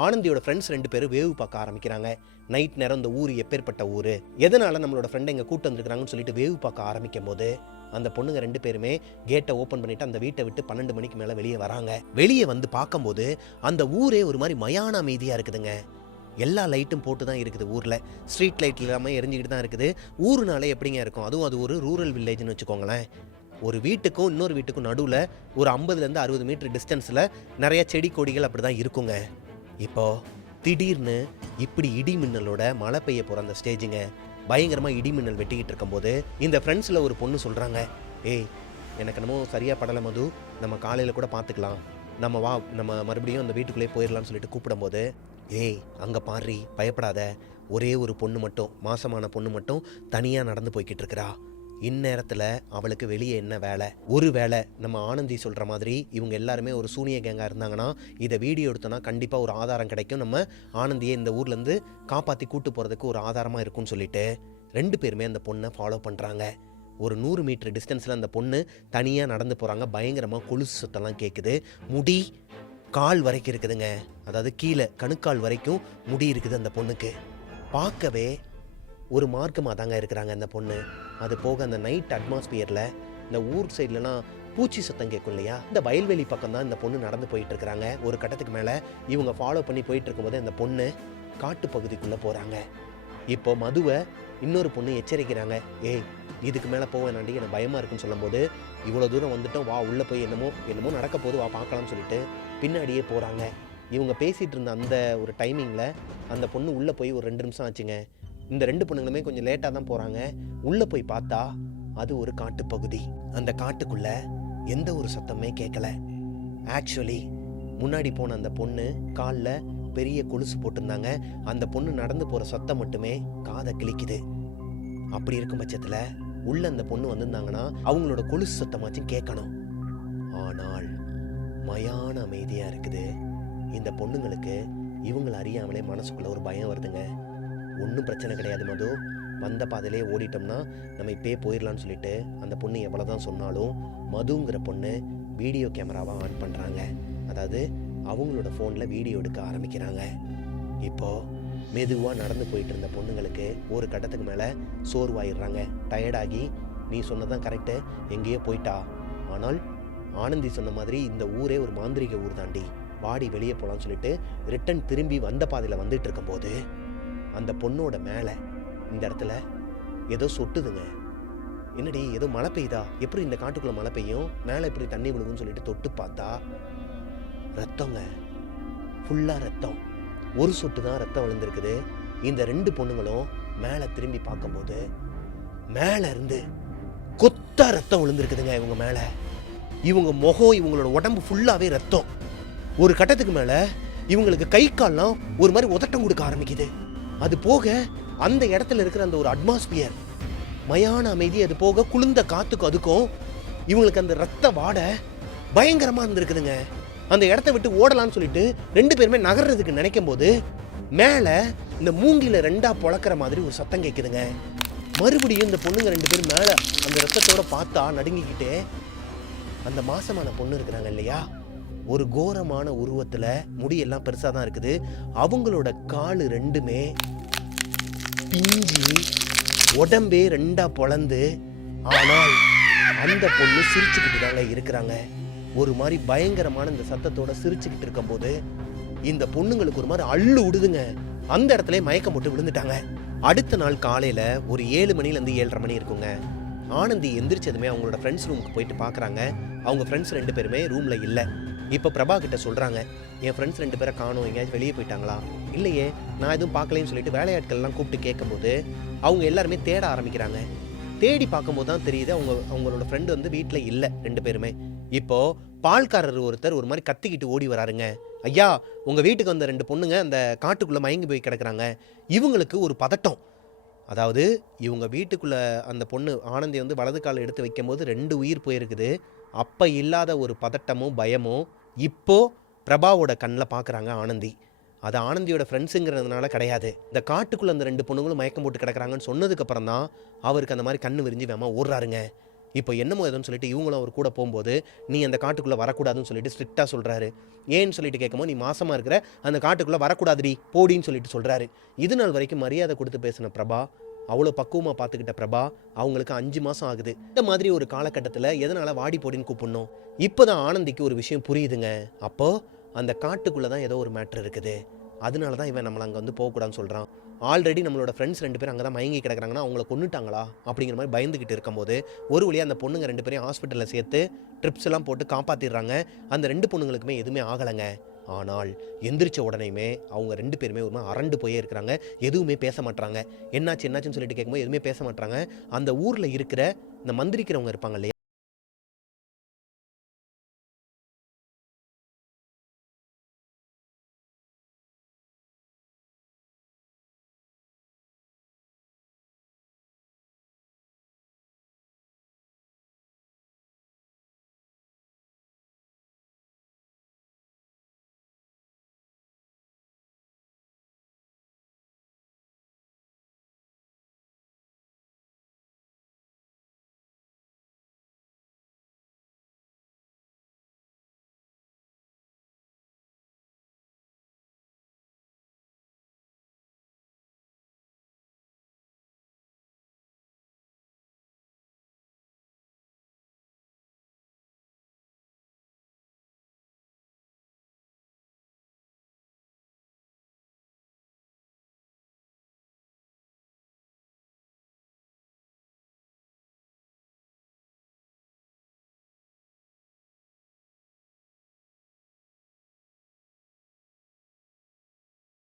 ஆனந்தியோட ஃப்ரெண்ட்ஸ் 2 பேரும் வேவு பார்க்க ஆரம்பிக்கிறாங்க. நைட் நேரம் இந்த ஊர் எப்பேற்பட்ட ஊர், எதனால் நம்மளோட ஃப்ரெண்டை இங்கே கூட்டு வந்துருக்குறாங்கன்னு சொல்லிட்டு வேவு பார்க்க ஆரம்பிக்கும் போது அந்த பொண்ணுங்க 2 பேருமே கேட்டை ஓப்பன் பண்ணிவிட்டு அந்த வீட்டை விட்டு 12 மணிக்கு மேலே வெளியே வராங்க. வெளியே வந்து பார்க்கும்போது அந்த ஊரே ஒரு மாதிரி மயான அமைதியாக இருக்குதுங்க. எல்லா லைட்டும் போட்டு தான் இருக்குது ஊரில், ஸ்ட்ரீட் லைட் இல்லாமல் எரிஞ்சிக்கிட்டு தான் இருக்குது. ஊருனாலே எப்படிங்க இருக்கும்? அதுவும் அது ஒரு ரூரல் வில்லேஜ்னு வச்சுக்கோங்களேன். ஒரு வீட்டுக்கும் இன்னொரு வீட்டுக்கும் நடுவில் ஒரு 50லேருந்து 60 மீட்டர் டிஸ்டன்ஸில் நிறைய செடி கொடிகள் அப்படி தான் இருக்குங்க. இப்போது திடீர்னு இப்படி இடி மின்னலோட மழை பெய்ய போகிற அந்த ஸ்டேஜுங்க, பயங்கரமாக இடி மின்னல் வெட்டிக்கிட்டு இருக்கும்போது இந்த ஃப்ரெண்ட்ஸில் ஒரு பொண்ணு சொல்கிறாங்க, ஏய் எனக்கு என்னமோ சரியாக படலை மது, நம்ம காலையில் கூட பார்த்துக்கலாம், நம்ம வா, நம்ம மறுபடியும் அந்த வீட்டுக்குள்ளே போயிடலாம்னு சொல்லிட்டு கூப்பிடும்போது, ஏய் அங்கே பாரு, பயப்படாத, ஒரே ஒரு பொண்ணு மட்டும், மாசமான பொண்ணு மட்டும் தனியாக நடந்து போய்கிட்டு இருக்கிறா. இந்நேரத்தில் அவளுக்கு வெளியே என்ன வேலை? ஒரு வேலை நம்ம ஆனந்தி சொல்கிற மாதிரி இவங்க எல்லாருமே ஒரு சூனிய கேங்காக இருந்தாங்கன்னா இதை வீடியோ எடுத்தோன்னா கண்டிப்பாக ஒரு ஆதாரம் கிடைக்கும், நம்ம ஆனந்தியை இந்த ஊர்லேருந்து காப்பாற்றி கூட்டு போகிறதுக்கு ஒரு ஆதாரமாக இருக்கும்னு சொல்லிட்டு 2 பேருமே அந்த பொண்ணை ஃபாலோ பண்ணுறாங்க. ஒரு 100 மீட்டர் டிஸ்டன்ஸில் அந்த பொண்ணு தனியாக நடந்து போகிறாங்க. பயங்கரமாக கொலுசு சத்தம்லாம் கேட்குது. முடி கால் வரைக்கும் இருக்குதுங்க, அதாவது கீழே கணுக்கால் வரைக்கும் முடி இருக்குது அந்த பொண்ணுக்கு. பார்க்கவே ஒரு மார்க்கமாக தாங்க இருக்கிறாங்க அந்த பொண்ணு. அது போக அந்த நைட் அட்மாஸ்பியரில் இந்த ஊர் சைட்லலாம் பூச்சி சத்தம் கேட்கும் இல்லையா, இந்த வயல்வெளி பக்கம் தான் இந்த பொண்ணு நடந்து போயிட்டு இருக்கிறாங்க. ஒரு கட்டத்துக்கு மேலே இவங்க ஃபாலோ பண்ணி போயிட்டு இருக்கும்போது அந்த பொண்ணு காட்டு பகுதிக்குள்ளே போகிறாங்க. இப்போ மதுவை இன்னொரு பொண்ணு எச்சரிக்கிறாங்க, ஏய் இதுக்கு மேலே போவேனாண்டி எனக்கு பயமாக இருக்குன்னு சொல்லும்போது, இவ்வளோ தூரம் வந்துட்டோம், வா உள்ளே போய் என்னமோ நடக்க போது, வா பார்க்கலாம்னு சொல்லிட்டு பின்னாடியே போகிறாங்க. இவங்க பேசிகிட்டு இருந்த அந்த ஒரு டைமிங்கில் அந்த பொண்ணு உள்ளே போய் ஒரு 2 நிமிஷம் ஆச்சுங்க. இந்த 2 பொண்ணுங்களுமே கொஞ்சம் லேட்டாக தான் போகிறாங்க. உள்ளே போய் பார்த்தா அது ஒரு காட்டுப்பகுதி. அந்த காட்டுக்குள்ளே எந்த ஒரு சத்தமே கேட்கல. ஆக்சுவலி முன்னாடி போன அந்த பொண்ணு காலில் பெரிய கொலுசு போட்டிருந்தாங்க. அந்த பொண்ணு நடந்து போகிற சத்தம் மட்டுமே காதை கிழிக்குது. அப்படி இருக்கும் பட்சத்தில் உள்ள அந்த பொண்ணு வந்திருந்தாங்கன்னா அவங்களோட கொலுசு சத்தமாச்சும் கேட்கணும். ஆனால் மயான அமைதியாக இருக்குது. இந்த பொண்ணுங்களுக்கு இவங்களை அறியாமலே மனசுக்குள்ள ஒரு பயம் வருதுங்க. ஒன்றும் பிரச்சனை கிடையாது மது, வந்த பாதையிலே ஓடிட்டோம்னா நம்ம இப்பே போயிடலான்னு சொல்லிட்டு அந்த பொண்ணு எவ்வளோதான் சொன்னாலும் மதுங்கிற பொண்ணு வீடியோ கேமராவை ஆன் பண்ணுறாங்க. அதாவது அவங்களோட ஃபோனில் வீடியோ எடுக்க ஆரம்பிக்கிறாங்க. இப்போது மெதுவாக நடந்து போயிட்டு இருந்த பொண்ணுங்களுக்கு ஒரு கட்டத்துக்கு மேலே சோர்வாயிடுறாங்க. டயர்டாகி நீ சொன்னதான் கரெக்டு, எங்கேயோ போயிட்டா. ஆனால் ஆனந்தி சொன்ன மாதிரி இந்த ஊரே ஒரு மாந்திரிக ஊர் தாண்டி, வாடி வெளியே போகலான்னு சொல்லிட்டு ரிட்டன் திரும்பி வந்த பாதையில் வந்துட்டு இருக்கும்போது அந்த பொண்ணோட மேலே இந்த இடத்துல ஏதோ சொட்டுதுங்க. என்னடி ஏதோ மழை பெய்யுதா, எப்படி இந்த காட்டுக்குள்ளே மழை பெய்யும், மேலே எப்படி தண்ணி விழுகுன்னு சொல்லிட்டு தொட்டு பார்த்தா ரத்தங்க, ஃபுல்லாக ரத்தம். ஒரு சொட்டு தான் ரத்தம் விழுந்திருக்குது. இந்த 2 பொண்ணுங்களும் மேலே திரும்பி பார்க்கும்போது மேலே இருந்து கொத்தா ரத்தம் விழுந்திருக்குதுங்க இவங்க மேலே. இவங்க முகம், இவங்களோட உடம்பு ஃபுல்லாகவே ரத்தம். ஒரு கட்டத்துக்கு மேலே இவங்களுக்கு கை கால்லாம் ஒரு மாதிரி உதட்டம் கொடுக்க ஆரம்பிக்குது. அது போக அந்த இடத்துல இருக்கிற அந்த ஒரு அட்மாஸ்பியர், மயான அமைதி, அது போக குளிர்ந்த காத்துக்கும் அதுக்கும் இவங்களுக்கு அந்த ரத்த வாடை பயங்கரமாக இருந்திருக்குதுங்க. அந்த இடத்த விட்டு ஓடலான்னு சொல்லிட்டு 2 பேருமே நகர்றதுக்கு நினைக்கும் போது மேலே இந்த மூங்கில 2ஆ பொளக்கிற மாதிரி ஒரு சத்தம் கேட்குதுங்க. மறுபடியும் இந்த பொண்ணுங்க 2 பேரும் மேலே அந்த ரத்தத்தோட பார்த்தா நடுங்கிக்கிட்டே அந்த மாசமான பொண்ணு இருக்கிறாங்க இல்லையா, ஒரு கோரமான உருவத்தில், முடியெல்லாம் பெருசாக தான் இருக்குது. அவங்களோட காலு 2மே பிஞ்சி உடம்பே 2ஆ பொளந்து, ஆனால் அந்த பொண்ணு சிரிச்சுக்கிட்டு தாங்க இருக்கிறாங்க. ஒரு மாதிரி பயங்கரமான இந்த சத்தத்தோட சிரிச்சுக்கிட்டு இருக்கும்போது இந்த பொண்ணுங்களுக்கு ஒரு மாதிரி அள்ளு விடுதுங்க. அந்த இடத்துல மயக்கம் போட்டு விழுந்துட்டாங்க. அடுத்த நாள் காலையில் ஒரு 7 மணிலேருந்து 7:30 மணி இருக்குங்க. ஆனந்தி எந்திரிச்சதுமே அவங்களோட ஃப்ரெண்ட்ஸ் ரூமுக்கு போயிட்டு பார்க்குறாங்க. அவங்க ஃப்ரெண்ட்ஸ் 2 பேருமே ரூமில் இல்லை. இப்போ பிரபா கிட்ட சொல்கிறாங்க, என் ஃப்ரெண்ட்ஸ் 2 பேரை காணோம், எங்கேயாச்சும் வெளியே போயிட்டாங்களா? இல்லையே, நான் எதுவும் பார்க்கலன்னு சொல்லிட்டு வேலையாட்கள்லாம் கூப்பிட்டு கேட்கும்போது அவங்க எல்லாருமே தேட ஆரம்பிக்கிறாங்க. தேடி பார்க்கும்போது தான் தெரியுது அவங்களோட ஃப்ரெண்டு வந்து வீட்டில் இல்லை 2 பேருமே. இப்போ பால்காரர் ஒருத்தர் ஒரு மாதிரி கத்திக்கிட்டு ஓடி வராருங்க. ஐயா, உங்கள் வீட்டுக்கு வந்த 2 பொண்ணுங்க அந்த காட்டுக்குள்ளே மயங்கி போய் கிடக்குறாங்க. இவங்களுக்கு ஒரு பதட்டம். அதாவது இவங்க வீட்டுக்குள்ளே அந்த பொண்ணு ஆனந்தி வந்து வலது காலை எடுத்து வைக்கும் போது 2 உயிர் போயிருக்குது. அப்போ இல்லாத ஒரு பதட்டமும் பயமும் இப்போ பிரபாவோட கண்ணில் பார்க்குறாங்க ஆனந்தி. அது ஆனந்தியோட ஃப்ரெண்ட்ஸுங்கிறதுனால கிடையாது. இந்த காட்டுக்குள்ளே அந்த 2 பொண்ணுங்களும் மயக்கம் போட்டு கிடக்குறாங்கன்னு சொன்னதுக்கப்புறம் தான் அவருக்கு அந்த மாதிரி கண்ணு விரிஞ்சு வேமா ஓடுறாருங்க. இப்போ என்னமோ எதுன்னு சொல்லிட்டு இவங்களும் அவர் கூட போகும்போது நீ அந்த காட்டுக்குள்ளே வரக்கூடாதுன்னு சொல்லிட்டு ஸ்ட்ரிக்டாக சொல்கிறாரு. ஏன்னு சொல்லிட்டு கேட்கும்போது, நீ மாசமாக இருக்கிற, அந்த காட்டுக்குள்ளே வரக்கூடாதுடி போடின்னு சொல்லிட்டு சொல்கிறாரு. இது நாள் வரைக்கும் மரியாதை கொடுத்து பேசின பிரபா, அவ்வளோ பக்குவமாக பார்த்துக்கிட்ட பிரபா, அவங்களுக்கு 5 மாதம் ஆகுது. இந்த மாதிரி ஒரு காலகட்டத்தில் எதனால் வாடி போடின்னு கூப்பிடணும்? இப்போ தான் ஆனந்திக்கு ஒரு விஷயம் புரியுதுங்க. அப்போது அந்த காட்டுக்குள்ளே தான் ஏதோ ஒரு மேட்ரு இருக்குது. அதனால தான் இவன் நம்மளை அங்கே வந்து போகக்கூடாதுன்னு சொல்கிறான். ஆல்ரெடி நம்மளோட ஃப்ரெண்ட்ஸ் 2 பேரும் அங்கே தான் மயங்கி கிடக்குறாங்கன்னா அவங்கள கொண்டுட்டாங்களா அப்படிங்கிற மாதிரி பயந்துக்கிட்டு இருக்கும்போது ஒரு வழியாக அந்த பொண்ணுங்க 2 பேரையும் ஹாஸ்பிட்டலில் சேர்த்து ட்ரிப்ஸ் எல்லாம் போட்டு காப்பாற்றிடுறாங்க. அந்த 2 பொண்ணுங்களுக்குமே எதுவுமே ஆகலைங்க. ஆனால் எந்திரிச்ச உடனேயுமே அவங்க 2 பேருமே ஒரு மாதிரி அரண்டு போயே இருக்கிறாங்க. எதுவுமே பேச மாட்டாங்க. என்னாச்சுன்னு சொல்லிட்டு கேட்கும்போது எதுவுமே பேச மாட்டாங்க. அந்த ஊரில் இருக்கிற இந்த மந்திரிக்கிறவங்க இருப்பாங்க இல்லையா,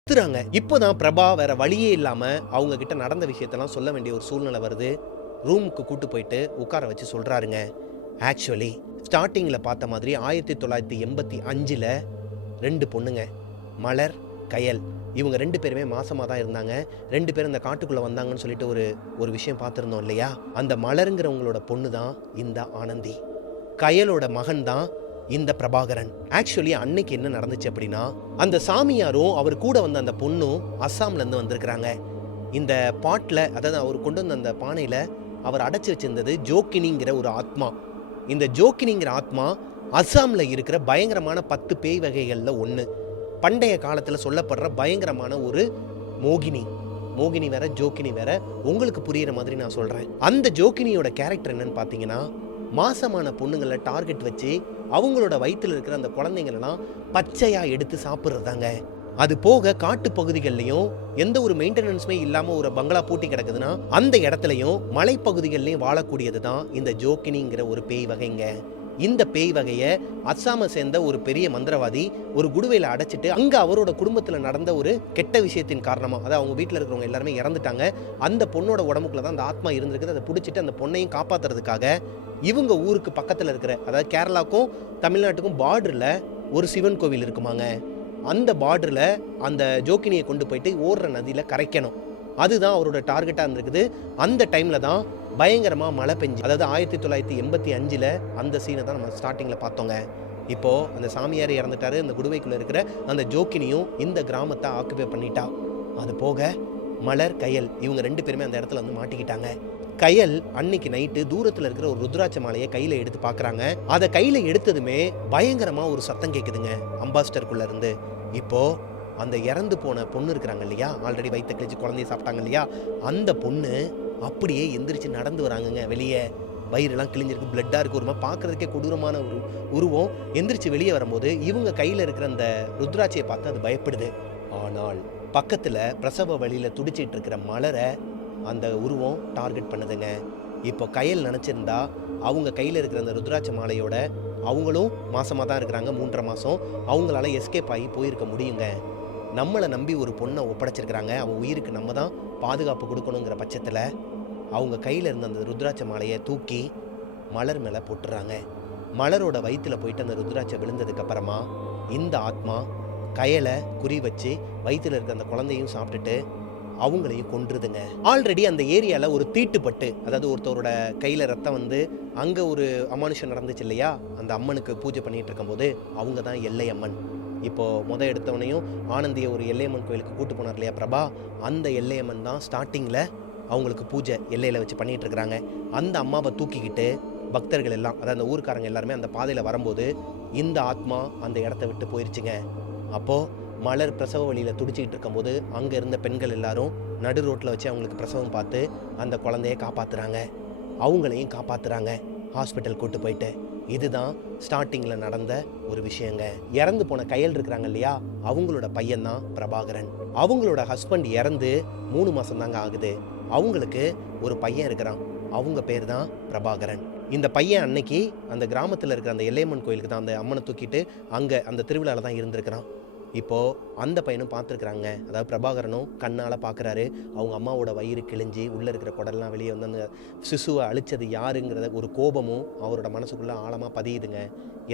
கத்துறாங்க. இப்போதான் பிரபா வேற வழியே இல்லாம அவங்க கிட்ட நடந்த விஷயத்தெல்லாம் சொல்ல வேண்டிய ஒரு சூழ்நிலை வருது. ரூமுக்கு கூட்டு போயிட்டு உட்கார வச்சு சொல்றாருங்க. ஆக்சுவலி ஸ்டார்டிங்கில் பார்த்த மாதிரி 1985 2 பொண்ணுங்க, மலர், கயல். இவங்க 2 பேருமே மாசமாக தான் இருந்தாங்க. 2 பேரும் இந்த காட்டுக்குள்ளே வந்தாங்கன்னு சொல்லிட்டு ஒரு விஷயம் பார்த்துருந்தோம் இல்லையா? அந்த மலருங்கிறவங்களோட பொண்ணு தான் இந்த ஆனந்தி. கயலோட மகன் தான் இந்த பிரபாகரன். ஆக்சுவலி அன்னைக்கு என்ன நடந்துச்சு அப்படின்னா, அந்த சாமியாரும் அவர் கூட வந்த அந்த பொண்ணும் அஸ்ஸாம்லேருந்து வந்திருக்கிறாங்க. இந்த பாட்டில், அதாவது அவர் கொண்டு வந்த அந்த பானையில் அவர் அடைச்சி வச்சிருந்தது ஜோக்கினிங்கிற ஒரு ஆத்மா. இந்த ஜோக்கினிங்கிற ஆத்மா அஸ்ஸாமில் இருக்கிற பயங்கரமான 10 பேய் வகைகளில் ஒன்று. பண்டைய காலத்தில் சொல்லப்படுற பயங்கரமான ஒரு மோகினி. மோகினி வேற, ஜோக்கினி வேற. உங்களுக்கு புரியுற மாதிரி நான் சொல்கிறேன். அந்த ஜோக்கினியோட கேரக்டர் என்னன்னு பார்த்தீங்கன்னா, மாசமான பொண்ணுங்களை டார்கெட் வச்சு அவங்களோட வயிற்றில் இருக்கிற அந்த குழந்தைங்களெல்லாம் பச்சையாக எடுத்து சாப்பிட்றதாங்க. அது போக காட்டு பகுதிகள்லையும் எந்த ஒரு மெயின்டெனன்ஸுமே இல்லாமல் ஒரு பங்களா பூட்டி கிடக்குதுன்னா அந்த இடத்துலையும் மலைப்பகுதிகள்லையும் வாழக்கூடியது தான் இந்த ஜோக்கினிங்கிற ஒரு பேய் வகைங்க. இந்த பேய் வகையை அஸ்ஸாமை சேர்ந்த ஒரு பெரிய மந்திரவாதி ஒரு குடுவையில் அடைச்சிட்டு அங்கே அவரோட குடும்பத்தில் நடந்த ஒரு கெட்ட விஷயத்தின் காரணமாக, அதாவது அவங்க வீட்டில் இருக்கிறவங்க எல்லாருமே இறந்துட்டாங்க, அந்த பொண்ணோட உடம்புக்குள்ள தான் அந்த ஆத்மா இருந்திருக்குது. அதை பிடிச்சிட்டு அந்த பொண்ணையும் காப்பாற்றுறதுக்காக இவங்க ஊருக்கு பக்கத்தில் இருக்கிற, அதாவது கேரளாவுக்கும் தமிழ்நாட்டுக்கும் பார்டரில் ஒரு சிவன் கோவில் இருக்குமாங்க. அந்த பார்டரில் அந்த ஜோக்கினியை கொண்டு போயிட்டு ஓடுற நதியில் கரைக்கணும். அதுதான் அவரோட டார்கெட்டாக இருந்திருக்குது. அந்த டைமில் தான் பயங்கரமாக மழை பெஞ்சு, அதாவது 1985 அந்த சீனை தான் நம்ம ஸ்டார்டிங்கில் பார்த்தோங்க. இப்போது அந்த சாமியார் இறந்துட்டாரு. அந்த குடுவைக்குள்ளே இருக்கிற அந்த ஜோக்கினியும் இந்த கிராமத்தை ஆக்குபை பண்ணிட்டா. அது போக மலர், கயல் இவங்க 2 பேருமே அந்த இடத்துல வந்து மாட்டிக்கிட்டாங்க. கயல் அன்னைக்கு நைட்டு தூரத்தில் இருக்கிற ஒரு ருத்ராட்ச மாலையை கையில் எடுத்து பார்க்குறாங்க. அதை கையில் எடுத்ததுமே பயங்கரமாக ஒரு சத்தம் கேட்குதுங்க அம்பாஸ்டருக்குள்ளே இருந்து. இப்போது அந்த இறந்து போன பொண்ணு இருக்கிறாங்க இல்லையா, ஆல்ரெடி வயிற்ற கிழிச்சு குழந்தைய சாப்பிட்டாங்க இல்லையா, அந்த பொண்ணு அப்படியே எந்திரிச்சு நடந்து வராங்கங்க வெளியே. வயிறுலாம் கிழிஞ்சிருக்கு, பிளட்டாக இருக்குது, ஒரு மாதிரி பார்க்குறதுக்கே கொடூரமான ஒரு உருவம். எந்திரிச்சு வெளியே வரும்போது இவங்க கையில் இருக்கிற அந்த ருத்ராட்சியை பார்த்து அது பயப்படுது. ஆனால் பக்கத்தில் பிரசவ வழியில் துடிச்சிட்டு இருக்கிற மலரை அந்த உருவம் டார்கெட் பண்ணுதுங்க. இப்போ கயல் நினச்சிருந்தா அவங்க கையில் இருக்கிற அந்த ருத்ராட்ச மாலையோட அவங்களும் மாசமாக தான் இருக்கிறாங்க, 3.5 மாதம், அவங்களால எஸ்கேப் ஆகி போயிருக்க முடியுங்க. நம்மளை நம்பி ஒரு பொண்ணை ஒப்படைச்சிருக்கிறாங்க, அவன் உயிருக்கு நம்ம தான் பாதுகாப்பு கொடுக்கணுங்கிற பட்சத்தில் அவங்க கையில் இருந்த அந்த ருத்ராட்ச மாலையை தூக்கி மலர் மேலே போட்டுறாங்க. மலரோட வயிற்றில் போயிட்டு அந்த ருத்ராட்சை விழுந்ததுக்கப்புறமா இந்த ஆத்மா கயலை குறி வச்சு வயிற்றில் இருக்க அந்த குழந்தையும் சாப்பிட்டுட்டு அவங்களையும் கொன்றுதுங்க. ஆல்ரெடி அந்த ஏரியாவில் ஒரு தீட்டுப்பட்டு, அதாவது ஒருத்தரோட கையில் ரத்தம் வந்து அங்கே ஒரு அமானுஷம் நடந்துச்சு இல்லையா, அந்த அம்மனுக்கு பூஜை பண்ணிகிட்டு இருக்கும்போது அவங்க தான் எல்லை அம்மன். இப்போது எடுத்தவனையும் ஆனந்தியை ஒரு எல்லையம்மன் கோயிலுக்கு கூட்டு போனார் இல்லையா பிரபா, அந்த எல்லையம்மன் தான் ஸ்டார்டிங்கில் அவங்களுக்கு பூஜை எல்லையில் வச்சு பண்ணிகிட்டு இருக்கிறாங்க. அந்த அம்மாவை தூக்கிக்கிட்டு பக்தர்கள் எல்லாம், அதாவது அந்த ஊருக்காரங்க எல்லாருமே அந்த பாதையில் வரும்போது இந்த ஆத்மா அந்த இடத்த விட்டு போயிடுச்சுங்க. அப்போது மலர் பிரசவ வழியில் துடிச்சிக்கிட்டு இருக்கும்போது அங்கே இருந்த பெண்கள் எல்லாரும் நடு ரோட்டில் வச்சு அவங்களுக்கு பிரசவம் பார்த்து அந்த குழந்தைய காப்பாற்றுறாங்க, அவங்களையும் காப்பாற்றுறாங்க ஹாஸ்பிட்டல் கூட்டு போயிட்டு. இதுதான் ஸ்டார்டிங்கில் நடந்த ஒரு விஷயங்க. இறந்து போன கயல் இருக்கிறாங்க இல்லையா, அவங்களோட பையன்தான் பிரபாகரன். அவங்களோட ஹஸ்பண்ட் இறந்து 3 மாதம் தாங்க ஆகுது. அவங்களுக்கு ஒரு பையன் இருக்கிறான், அவங்க பேர் தான் பிரபாகரன். இந்த பையன் அன்னைக்கு அந்த கிராமத்தில் இருக்கிற அந்த எல்லையம்மன் கோயிலுக்கு தான் அந்த அம்மனை தூக்கிட்டு அங்கே அந்த திருவிழாவில் தான் இருந்திருக்கிறான். இப்போது அந்த பையனும் பார்த்துருக்குறாங்க, அதாவது பிரபாகரனும் கண்ணால் பார்க்குறாரு. அவங்க அம்மாவோட வயிறு கிழிஞ்சி உள்ளே இருக்கிற குடல்லாம் வெளியே வந்து அந்த சிசுவை அழிச்சது யாருங்கிறத ஒரு கோபமும் அவரோட மனசுக்குள்ளே ஆழமாக பதியுதுங்க.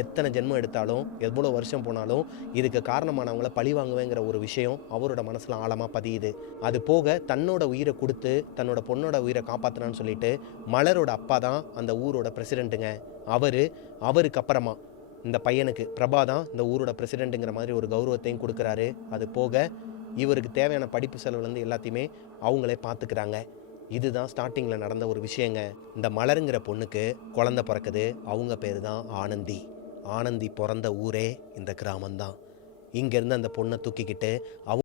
எத்தனை ஜென்மம் எடுத்தாலும் எவ்வளோ வருஷம் போனாலும் இதுக்கு காரணமானவங்கள பழி வாங்குவேங்கிற ஒரு விஷயம் அவரோட மனசில் ஆழமாக பதியுது. அது போக தன்னோட உயிரை கொடுத்து தன்னோட பொண்ணோட உயிரை காப்பாற்றினான்னு சொல்லிட்டு மலரோட அப்பா தான் அந்த ஊரோட பிரசிடெண்ட்டுங்க. அவருக்கு அப்புறமா இந்த பையனுக்கு பிரபா தான் இந்த ஊரோட பிரசிடெண்ட்டுங்கிற மாதிரி ஒரு கௌரவத்தையும் கொடுக்குறாரு. அது போக இவருக்கு தேவையான படிப்பு செலவுலேருந்து எல்லாத்தையுமே அவங்களே பார்த்துக்கிறாங்க. இதுதான் ஸ்டார்டிங்கில் நடந்த ஒரு விஷயங்க. இந்த மலருங்கிற பொண்ணுக்கு குழந்தை பிறக்குது, அவங்க பேர் தான் ஆனந்தி. ஆனந்தி பிறந்த ஊரே இந்த கிராமம்தான். இங்கேருந்து அந்த பொண்ணை தூக்கிக்கிட்டு அவங்க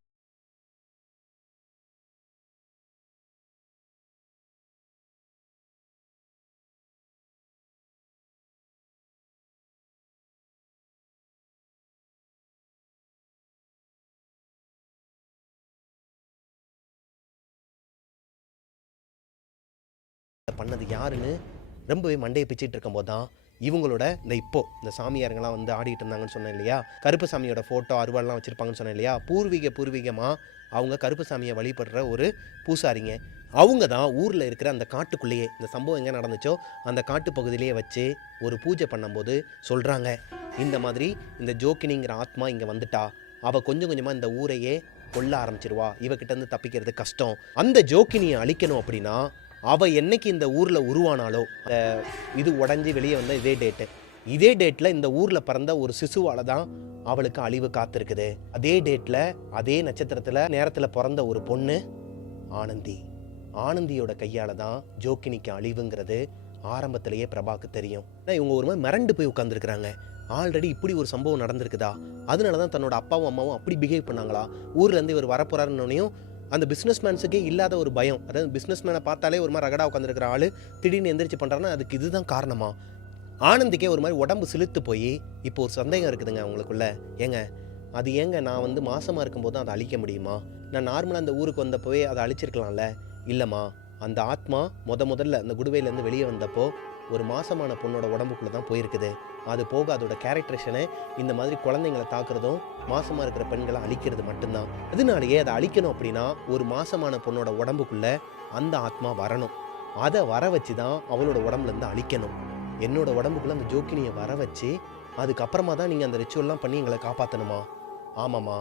பண்ணது யாருன்னு ரொம்பவே மண்டையை பிச்சுட்டு இருக்கும்போது தான் இவங்களோட இந்த சாமியாருங்கெல்லாம் வந்து ஆடிட்டு இருந்தாங்கன்னு சொன்னேன் இல்லையா, கருப்பு சாமியோட ஃபோட்டோ அருவாள்லாம் வச்சுருப்பாங்கன்னு சொன்னேன் இல்லையா, பூர்வீகமாக அவங்க கருப்பு சாமியை வழிபடுற ஒரு பூசாரிங்க. அவங்க தான் ஊரில் இருக்கிற அந்த காட்டுக்குள்ளேயே, இந்த சம்பவம் எங்கே நடந்துச்சோ அந்த காட்டு பகுதியிலேயே வச்சு ஒரு பூஜை பண்ணும்போது சொல்கிறாங்க, இந்த மாதிரி இந்த ஜோக்கினிங்கிற ஆத்மா இங்கே வந்துட்டா அவள் கொஞ்சம் கொஞ்சமாக இந்த ஊரையே கொல்ல ஆரம்பிச்சிருவா, இவகிட்டேருந்து தப்பிக்கிறது கஷ்டம். அந்த ஜோக்கினியை அழிக்கணும் அப்படின்னா அவள் என்னைக்கு இந்த ஊரில் உருவானாலோ, இது உடஞ்சி வெளியே வந்த இதே டேட்டில் இந்த ஊரில் பிறந்த ஒரு சிசுவால் தான் அவளுக்கு அழிவு காத்திருக்குது. அதே டேட்டில் அதே நட்சத்திரத்தில் நேரத்தில் பிறந்த ஒரு பொண்ணு ஆனந்தியோட கையால் தான் ஜோக்கினிக்கு அழிவுங்கிறது ஆரம்பத்திலேயே பிரபாக்கு தெரியும். இவங்க ஒரு மாதிரி மிரண்டு போய் உட்காந்துருக்குறாங்க. ஆல்ரெடி இப்படி ஒரு சம்பவம் நடந்திருக்குதா, அதனால தான் தன்னோட அப்பாவும் அம்மாவும் அப்படி பிஹேவ் பண்ணாங்களா, ஊர்லேருந்து இவர் வரப்போறாருன்னொன்னையும் அந்த பிஸ்னஸ் மேன்ஸுக்கே இல்லாத ஒரு பயம். அதாவது பிஸ்னஸ் மேனை பார்த்தாலே ஒரு மாதிரி ரகடாக உட்காந்துருக்கிற ஆள் திடீர்னு எந்திரிச்சு பண்ணுறாங்கன்னா அதுக்கு இதுதான் காரணமா? ஆனந்திக்கே ஒரு மாதிரி உடம்பு சிலுத்து போய் இப்போ ஒரு சந்தேகம் இருக்குதுங்க அவங்களுக்குள்ள. அது நான் வந்து மாசமாக இருக்கும்போது தான் அதை அழிக்க முடியுமா? நான் நார்மலாக அந்த ஊருக்கு வந்தப்போவே அதை அழிச்சிருக்கலாம்ல. இல்லைம்மா, அந்த ஆத்மா முதல்ல அந்த குடுவையிலேருந்து வெளியே வந்தப்போ ஒரு மாசமான பொண்ணோட உடம்புக்குள்ளே தான் போயிருக்குது. அது போக அதோட கேரக்டரேஷனை இந்த மாதிரி குழந்தைங்களை தாக்குறதும் மாசமாக இருக்கிற பெண்களை அழிக்கிறது மட்டும்தான். அதனாலேயே அதை அழிக்கணும் அப்படின்னா ஒரு மாசமான பொண்ணோட உடம்புக்குள்ளே அந்த ஆத்மா வரணும். அதை வர வச்சு தான் அவளோட உடம்புலேருந்து அழிக்கணும். என்னோட உடம்புக்குள்ளே அந்த ஜோக்கினியை வர வச்சு அதுக்கப்புறமா தான் நீங்கள் அந்த ரிச்சுவல்லாம் பண்ணி எங்களை காப்பாற்றணுமா? ஆமாம்மா,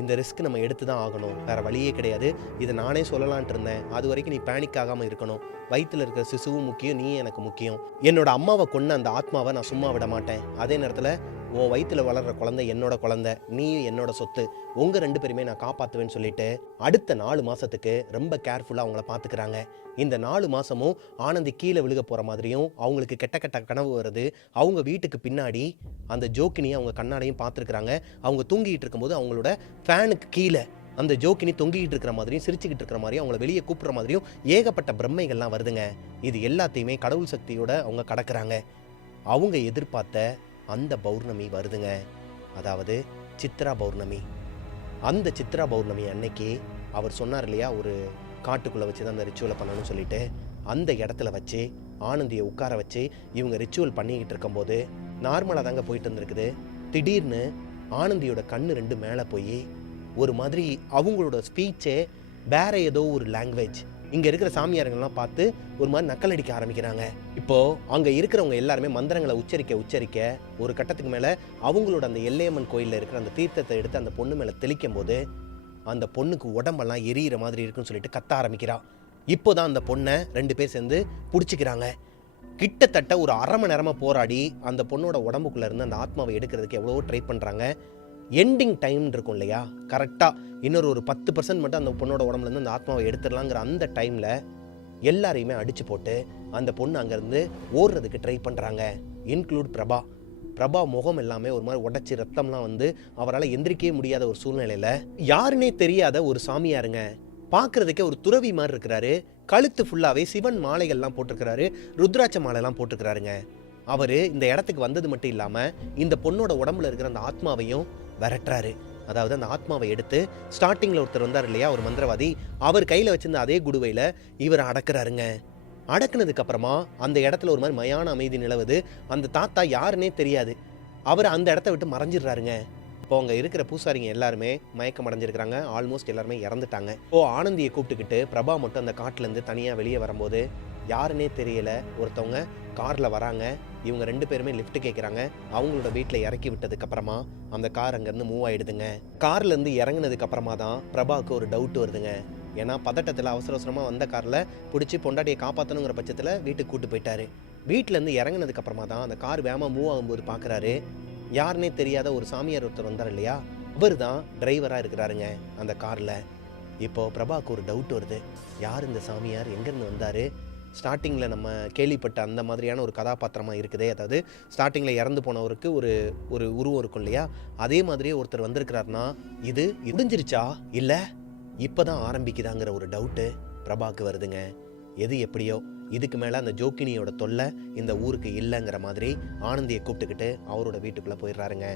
இந்த ரிஸ்க் நம்ம எடுத்து தான் ஆகணும், வேறு வழியே கிடையாது. இதை நானே சொல்லலான்ட்டு இருந்தேன். அது வரைக்கும் நீ பேனிக் ஆகாமல் இருக்கணும். வயிற்றில் இருக்கிற சிசுவும் முக்கியம், நீ எனக்கு முக்கியம். என்னோட அம்மாவை கொன்ன அந்த ஆத்மாவை நான் சும்மா விட மாட்டேன். அதே நேரத்தில் உன் வயிற்றில் வளர்கிற குழந்தை என்னோட குழந்தை, நீயும் என்னோட சொத்து, உங்கள் 2 பேருமே நான் காப்பாற்றுவேன்னு சொல்லிட்டு அடுத்த 4 மாதத்துக்கு ரொம்ப கேர்ஃபுல்லாக அவங்கள பார்த்துக்கிறாங்க. இந்த 4 மாதமும் ஆனந்தி கீழே விழுக போகிற மாதிரியும் அவங்களுக்கு கெட்ட கனவு வருது. அவங்க வீட்டுக்கு பின்னாடி அந்த ஜோக்கினியை அவங்க கண்ணாடையும் பார்த்துருக்குறாங்க. அவங்க தூங்கிட்டு இருக்கும்போது அவங்களோட ஃபேனுக்கு கீழே அந்த ஜோக்கினி தொங்கிக்கிட்டு இருக்கிற மாதிரியும் சிரிச்சுக்கிட்டு இருக்கிற மாதிரியும் அவங்கள வெளியே கூப்பிட்ற மாதிரியும் ஏகப்பட்ட பிரம்மைகள்லாம் வருதுங்க. இது எல்லாத்தையுமே கடவுள் சக்தியோட அவங்க கடக்குறாங்க. அவங்க எதிர்பார்த்த அந்த பௌர்ணமி வருதுங்க. அதாவது சித்ரா பௌர்ணமி. அந்த சித்ரா பௌர்ணமி அன்னைக்கு அவர் சொன்னார் இல்லையா, ஒரு காட்டுக்குள்ளே வச்சு தான் அந்த ரிச்சுவலை பண்ணணும்னு சொல்லிட்டு, அந்த இடத்துல வச்சு ஆனந்தியை உட்கார வச்சு இவங்க ரிச்சுவல் பண்ணிக்கிட்டு இருக்கும்போது நார்மலாக தாங்க போயிட்டு இருந்திருக்குது. திடீர்னு ஆனந்தியோட கண்ணு 2 மேலே போய் ஒரு மாதிரி அவங்களோட ஸ்பீச்சே வேற ஏதோ ஒரு லாங்குவேஜ். இங்கே இருக்கிற சாமியாருங்கள்லாம் பார்த்து ஒரு மாதிரி நக்கல் அடிக்க ஆரம்பிக்கிறாங்க. இப்போது அங்கே இருக்கிறவங்க எல்லாருமே மந்திரங்களை உச்சரிக்க ஒரு கட்டத்துக்கு மேலே அவங்களோட அந்த எல்லையம்மன் கோயிலில் இருக்கிற அந்த தீர்த்தத்தை எடுத்து அந்த பொண்ணு மேலே தெளிக்கும் போது அந்த பொண்ணுக்கு உடம்பெல்லாம் எரியிற மாதிரி இருக்குன்னு சொல்லிட்டு கத்த ஆரம்பிக்கிறா. இப்போதான் அந்த பொண்ணை 2 பேர் சேர்ந்து பிடிச்சிக்கிறாங்க. கிட்டத்தட்ட ஒரு அரை மணி நேரமாக போராடி அந்த பொண்ணோட உடம்புக்குள்ளே இருந்து அந்த ஆத்மாவை எடுக்கிறதுக்கு எவ்வளவோ ட்ரை பண்ணுறாங்க. எண்டிங் டைம் இருக்கும் இல்லையா, கரெக்டாக இன்னொரு ஒரு 10% மட்டும் அந்த பொண்ணோட உடம்புலேருந்து அந்த ஆத்மாவை எடுத்துடலாங்கிற அந்த டைமில் எல்லாரையுமே அடித்து போட்டு அந்த பொண்ணு அங்கேருந்து ஓடுறதுக்கு ட்ரை பண்ணுறாங்க. இன்க்ளூட் பிரபா முகம் எல்லாமே ஒரு மாதிரி உடச்சி ரத்தம்லாம் வந்து அவரால் எந்திரிக்கவே முடியாத ஒரு சூழ்நிலையில் யாருன்னே தெரியாத ஒரு சாமியாருங்க, பார்க்குறதுக்கே ஒரு துறவி மாதிரி இருக்கிறாரு. கழுத்து ஃபுல்லாகவே சிவன் மாலைகள்லாம் போட்டிருக்கிறாரு, ருத்ராட்ச மாலைலாம் போட்டிருக்கிறாருங்க. அவர் இந்த இடத்துக்கு வந்தது மட்டும் இல்லாமல் இந்த பொண்ணோட உடம்புல இருக்கிற அந்த ஆத்மாவையும் விரட்டுறாரு. அதாவது அந்த ஆத்மாவை எடுத்து ஸ்டார்டிங்கில் ஒருத்தர் வந்தார் இல்லையா, ஒரு மந்திரவாதி, அவர் கையில் வச்சிருந்த அதே குடுவையில் இவர் அடக்குறாருங்க. அடக்குனதுக்கு அப்புறமா அந்த இடத்துல ஒரு மாதிரி மயான அமைதி நிலவுது. அந்த தாத்தா யாருன்னே தெரியாது, அவர் அந்த இடத்த விட்டு மறைஞ்சிடுறாருங்க. இப்போ அங்கே இருக்கிற பூசாரிங்க எல்லாருமே மயக்கம் அடைஞ்சிருக்கிறாங்க. ஆல்மோஸ்ட் எல்லாருமே இறந்துட்டாங்க. ஆனந்தியை கூப்பிட்டுக்கிட்டு பிரபா மட்டும் அந்த காட்டிலேருந்து தனியாக வெளியே வரும்போது யாருன்னே தெரியல ஒருத்தவங்க காரில் வராங்க. இவங்க 2 பேருமே லிஃப்ட் கேட்குறாங்க. அவங்களோட வீட்டில் இறக்கி விட்டதுக்கு அப்புறமா அந்த கார் அங்கேருந்து மூவ் ஆகிடுதுங்க. கார்லேருந்து இறங்கினதுக்கு அப்புறமா தான் பிரபாவுக்கு ஒரு டவுட் வருதுங்க. ஏன்னா பதட்டத்தில் அவசரமாக வந்த காரில் பிடிச்சி பொண்டாட்டியை காப்பாற்றணுங்கிற பட்சத்தில் வீட்டுக்கு கூப்பிட்டு போயிட்டாரு. வீட்டிலேருந்து இறங்கினதுக்கு அப்புறமா தான் அந்த கார் வேகமாக மூவ் ஆகும்போது பார்க்குறாரு, யாருன்னே தெரியாத ஒரு சாமியார் ஒருத்தர் வந்தார் இல்லையா, அவர் தான் டிரைவராக இருக்கிறாருங்க அந்த காரில். இப்போது பிரபாவுக்கு ஒரு டவுட் வருது, யார் இந்த சாமியார், எங்கேருந்து வந்தார்? ஸ்டார்டிங்கில் நம்ம கேள்விப்பட்ட அந்த மாதிரியான ஒரு கதாபாத்திரமாக இருக்குதே, அதாவது ஸ்டார்டிங்கில் இறந்து போனவருக்கு ஒரு உருவம் இருக்கும் இல்லையா, அதே மாதிரியே ஒருத்தர் வந்திருக்கிறாருன்னா இது முடிஞ்சிருச்சா இல்லை இப்போ தான் ஆரம்பிக்குதாங்கிற ஒரு டவுட்டு பிரபாவுக்கு வருதுங்க. எது எப்படியோ இதுக்கு மேலே அந்த ஜோக்கினியோட தொல்லை இந்த ஊருக்கு இல்லைங்கிற மாதிரி ஆனந்தியை கூப்பிட்டுக்கிட்டு அவரோட வீட்டுக்குள்ளே போயிடுறாருங்க.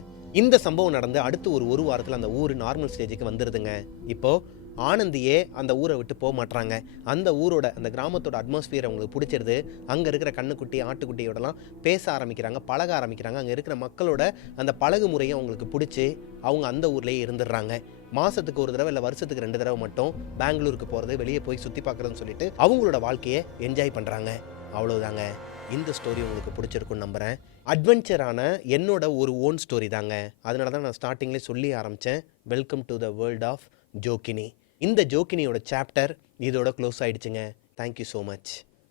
இந்த சம்பவம் நடந்து அடுத்து ஒரு வாரத்தில் அந்த ஊர் நார்மல் ஸ்டேஜுக்கு வந்துடுதுங்க. இப்போது ஆனந்தியே அந்த ஊரை விட்டு போக மாட்றாங்க. அந்த ஊரோட அந்த கிராமத்தோட அட்மாஸ்பியர் அவங்களுக்கு பிடிச்சிருது. அங்கே இருக்கிற கண்ணுக்குட்டி ஆட்டுக்குட்டியோடலாம் பேச ஆரம்பிக்கிறாங்க, பழக ஆரம்பிக்கிறாங்க. அங்கே இருக்கிற மக்களோட அந்த பழகு முறையும் அவங்களுக்கு பிடிச்சி அவங்க அந்த ஊர்லேயே இருந்துடுறாங்க. மாதத்துக்கு ஒரு தடவை இல்லை வருஷத்துக்கு 2 தடவை மட்டும் பெங்களூருக்கு போகிறது, வெளியே போய் சுற்றி பார்க்குறதுன்னு சொல்லிட்டு அவங்களோட வாழ்க்கையை என்ஜாய் பண்ணுறாங்க. அவ்வளோதாங்க. இந்த ஸ்டோரி உங்களுக்கு பிடிச்சிருக்குன்னு நம்புகிறேன். அட்வென்ச்சரான என்னோட ஒரு ஓன் ஸ்டோரி தாங்க. அதனால தான் நான் ஸ்டார்டிங்லேயே சொல்லி ஆரம்பித்தேன், welcome to the world of ஜோக்கினி. இந்த ஜோக்கினியோட சாப்டர் இதோட க்ளோஸ் ஆகிடுச்சுங்க. Thank you so much.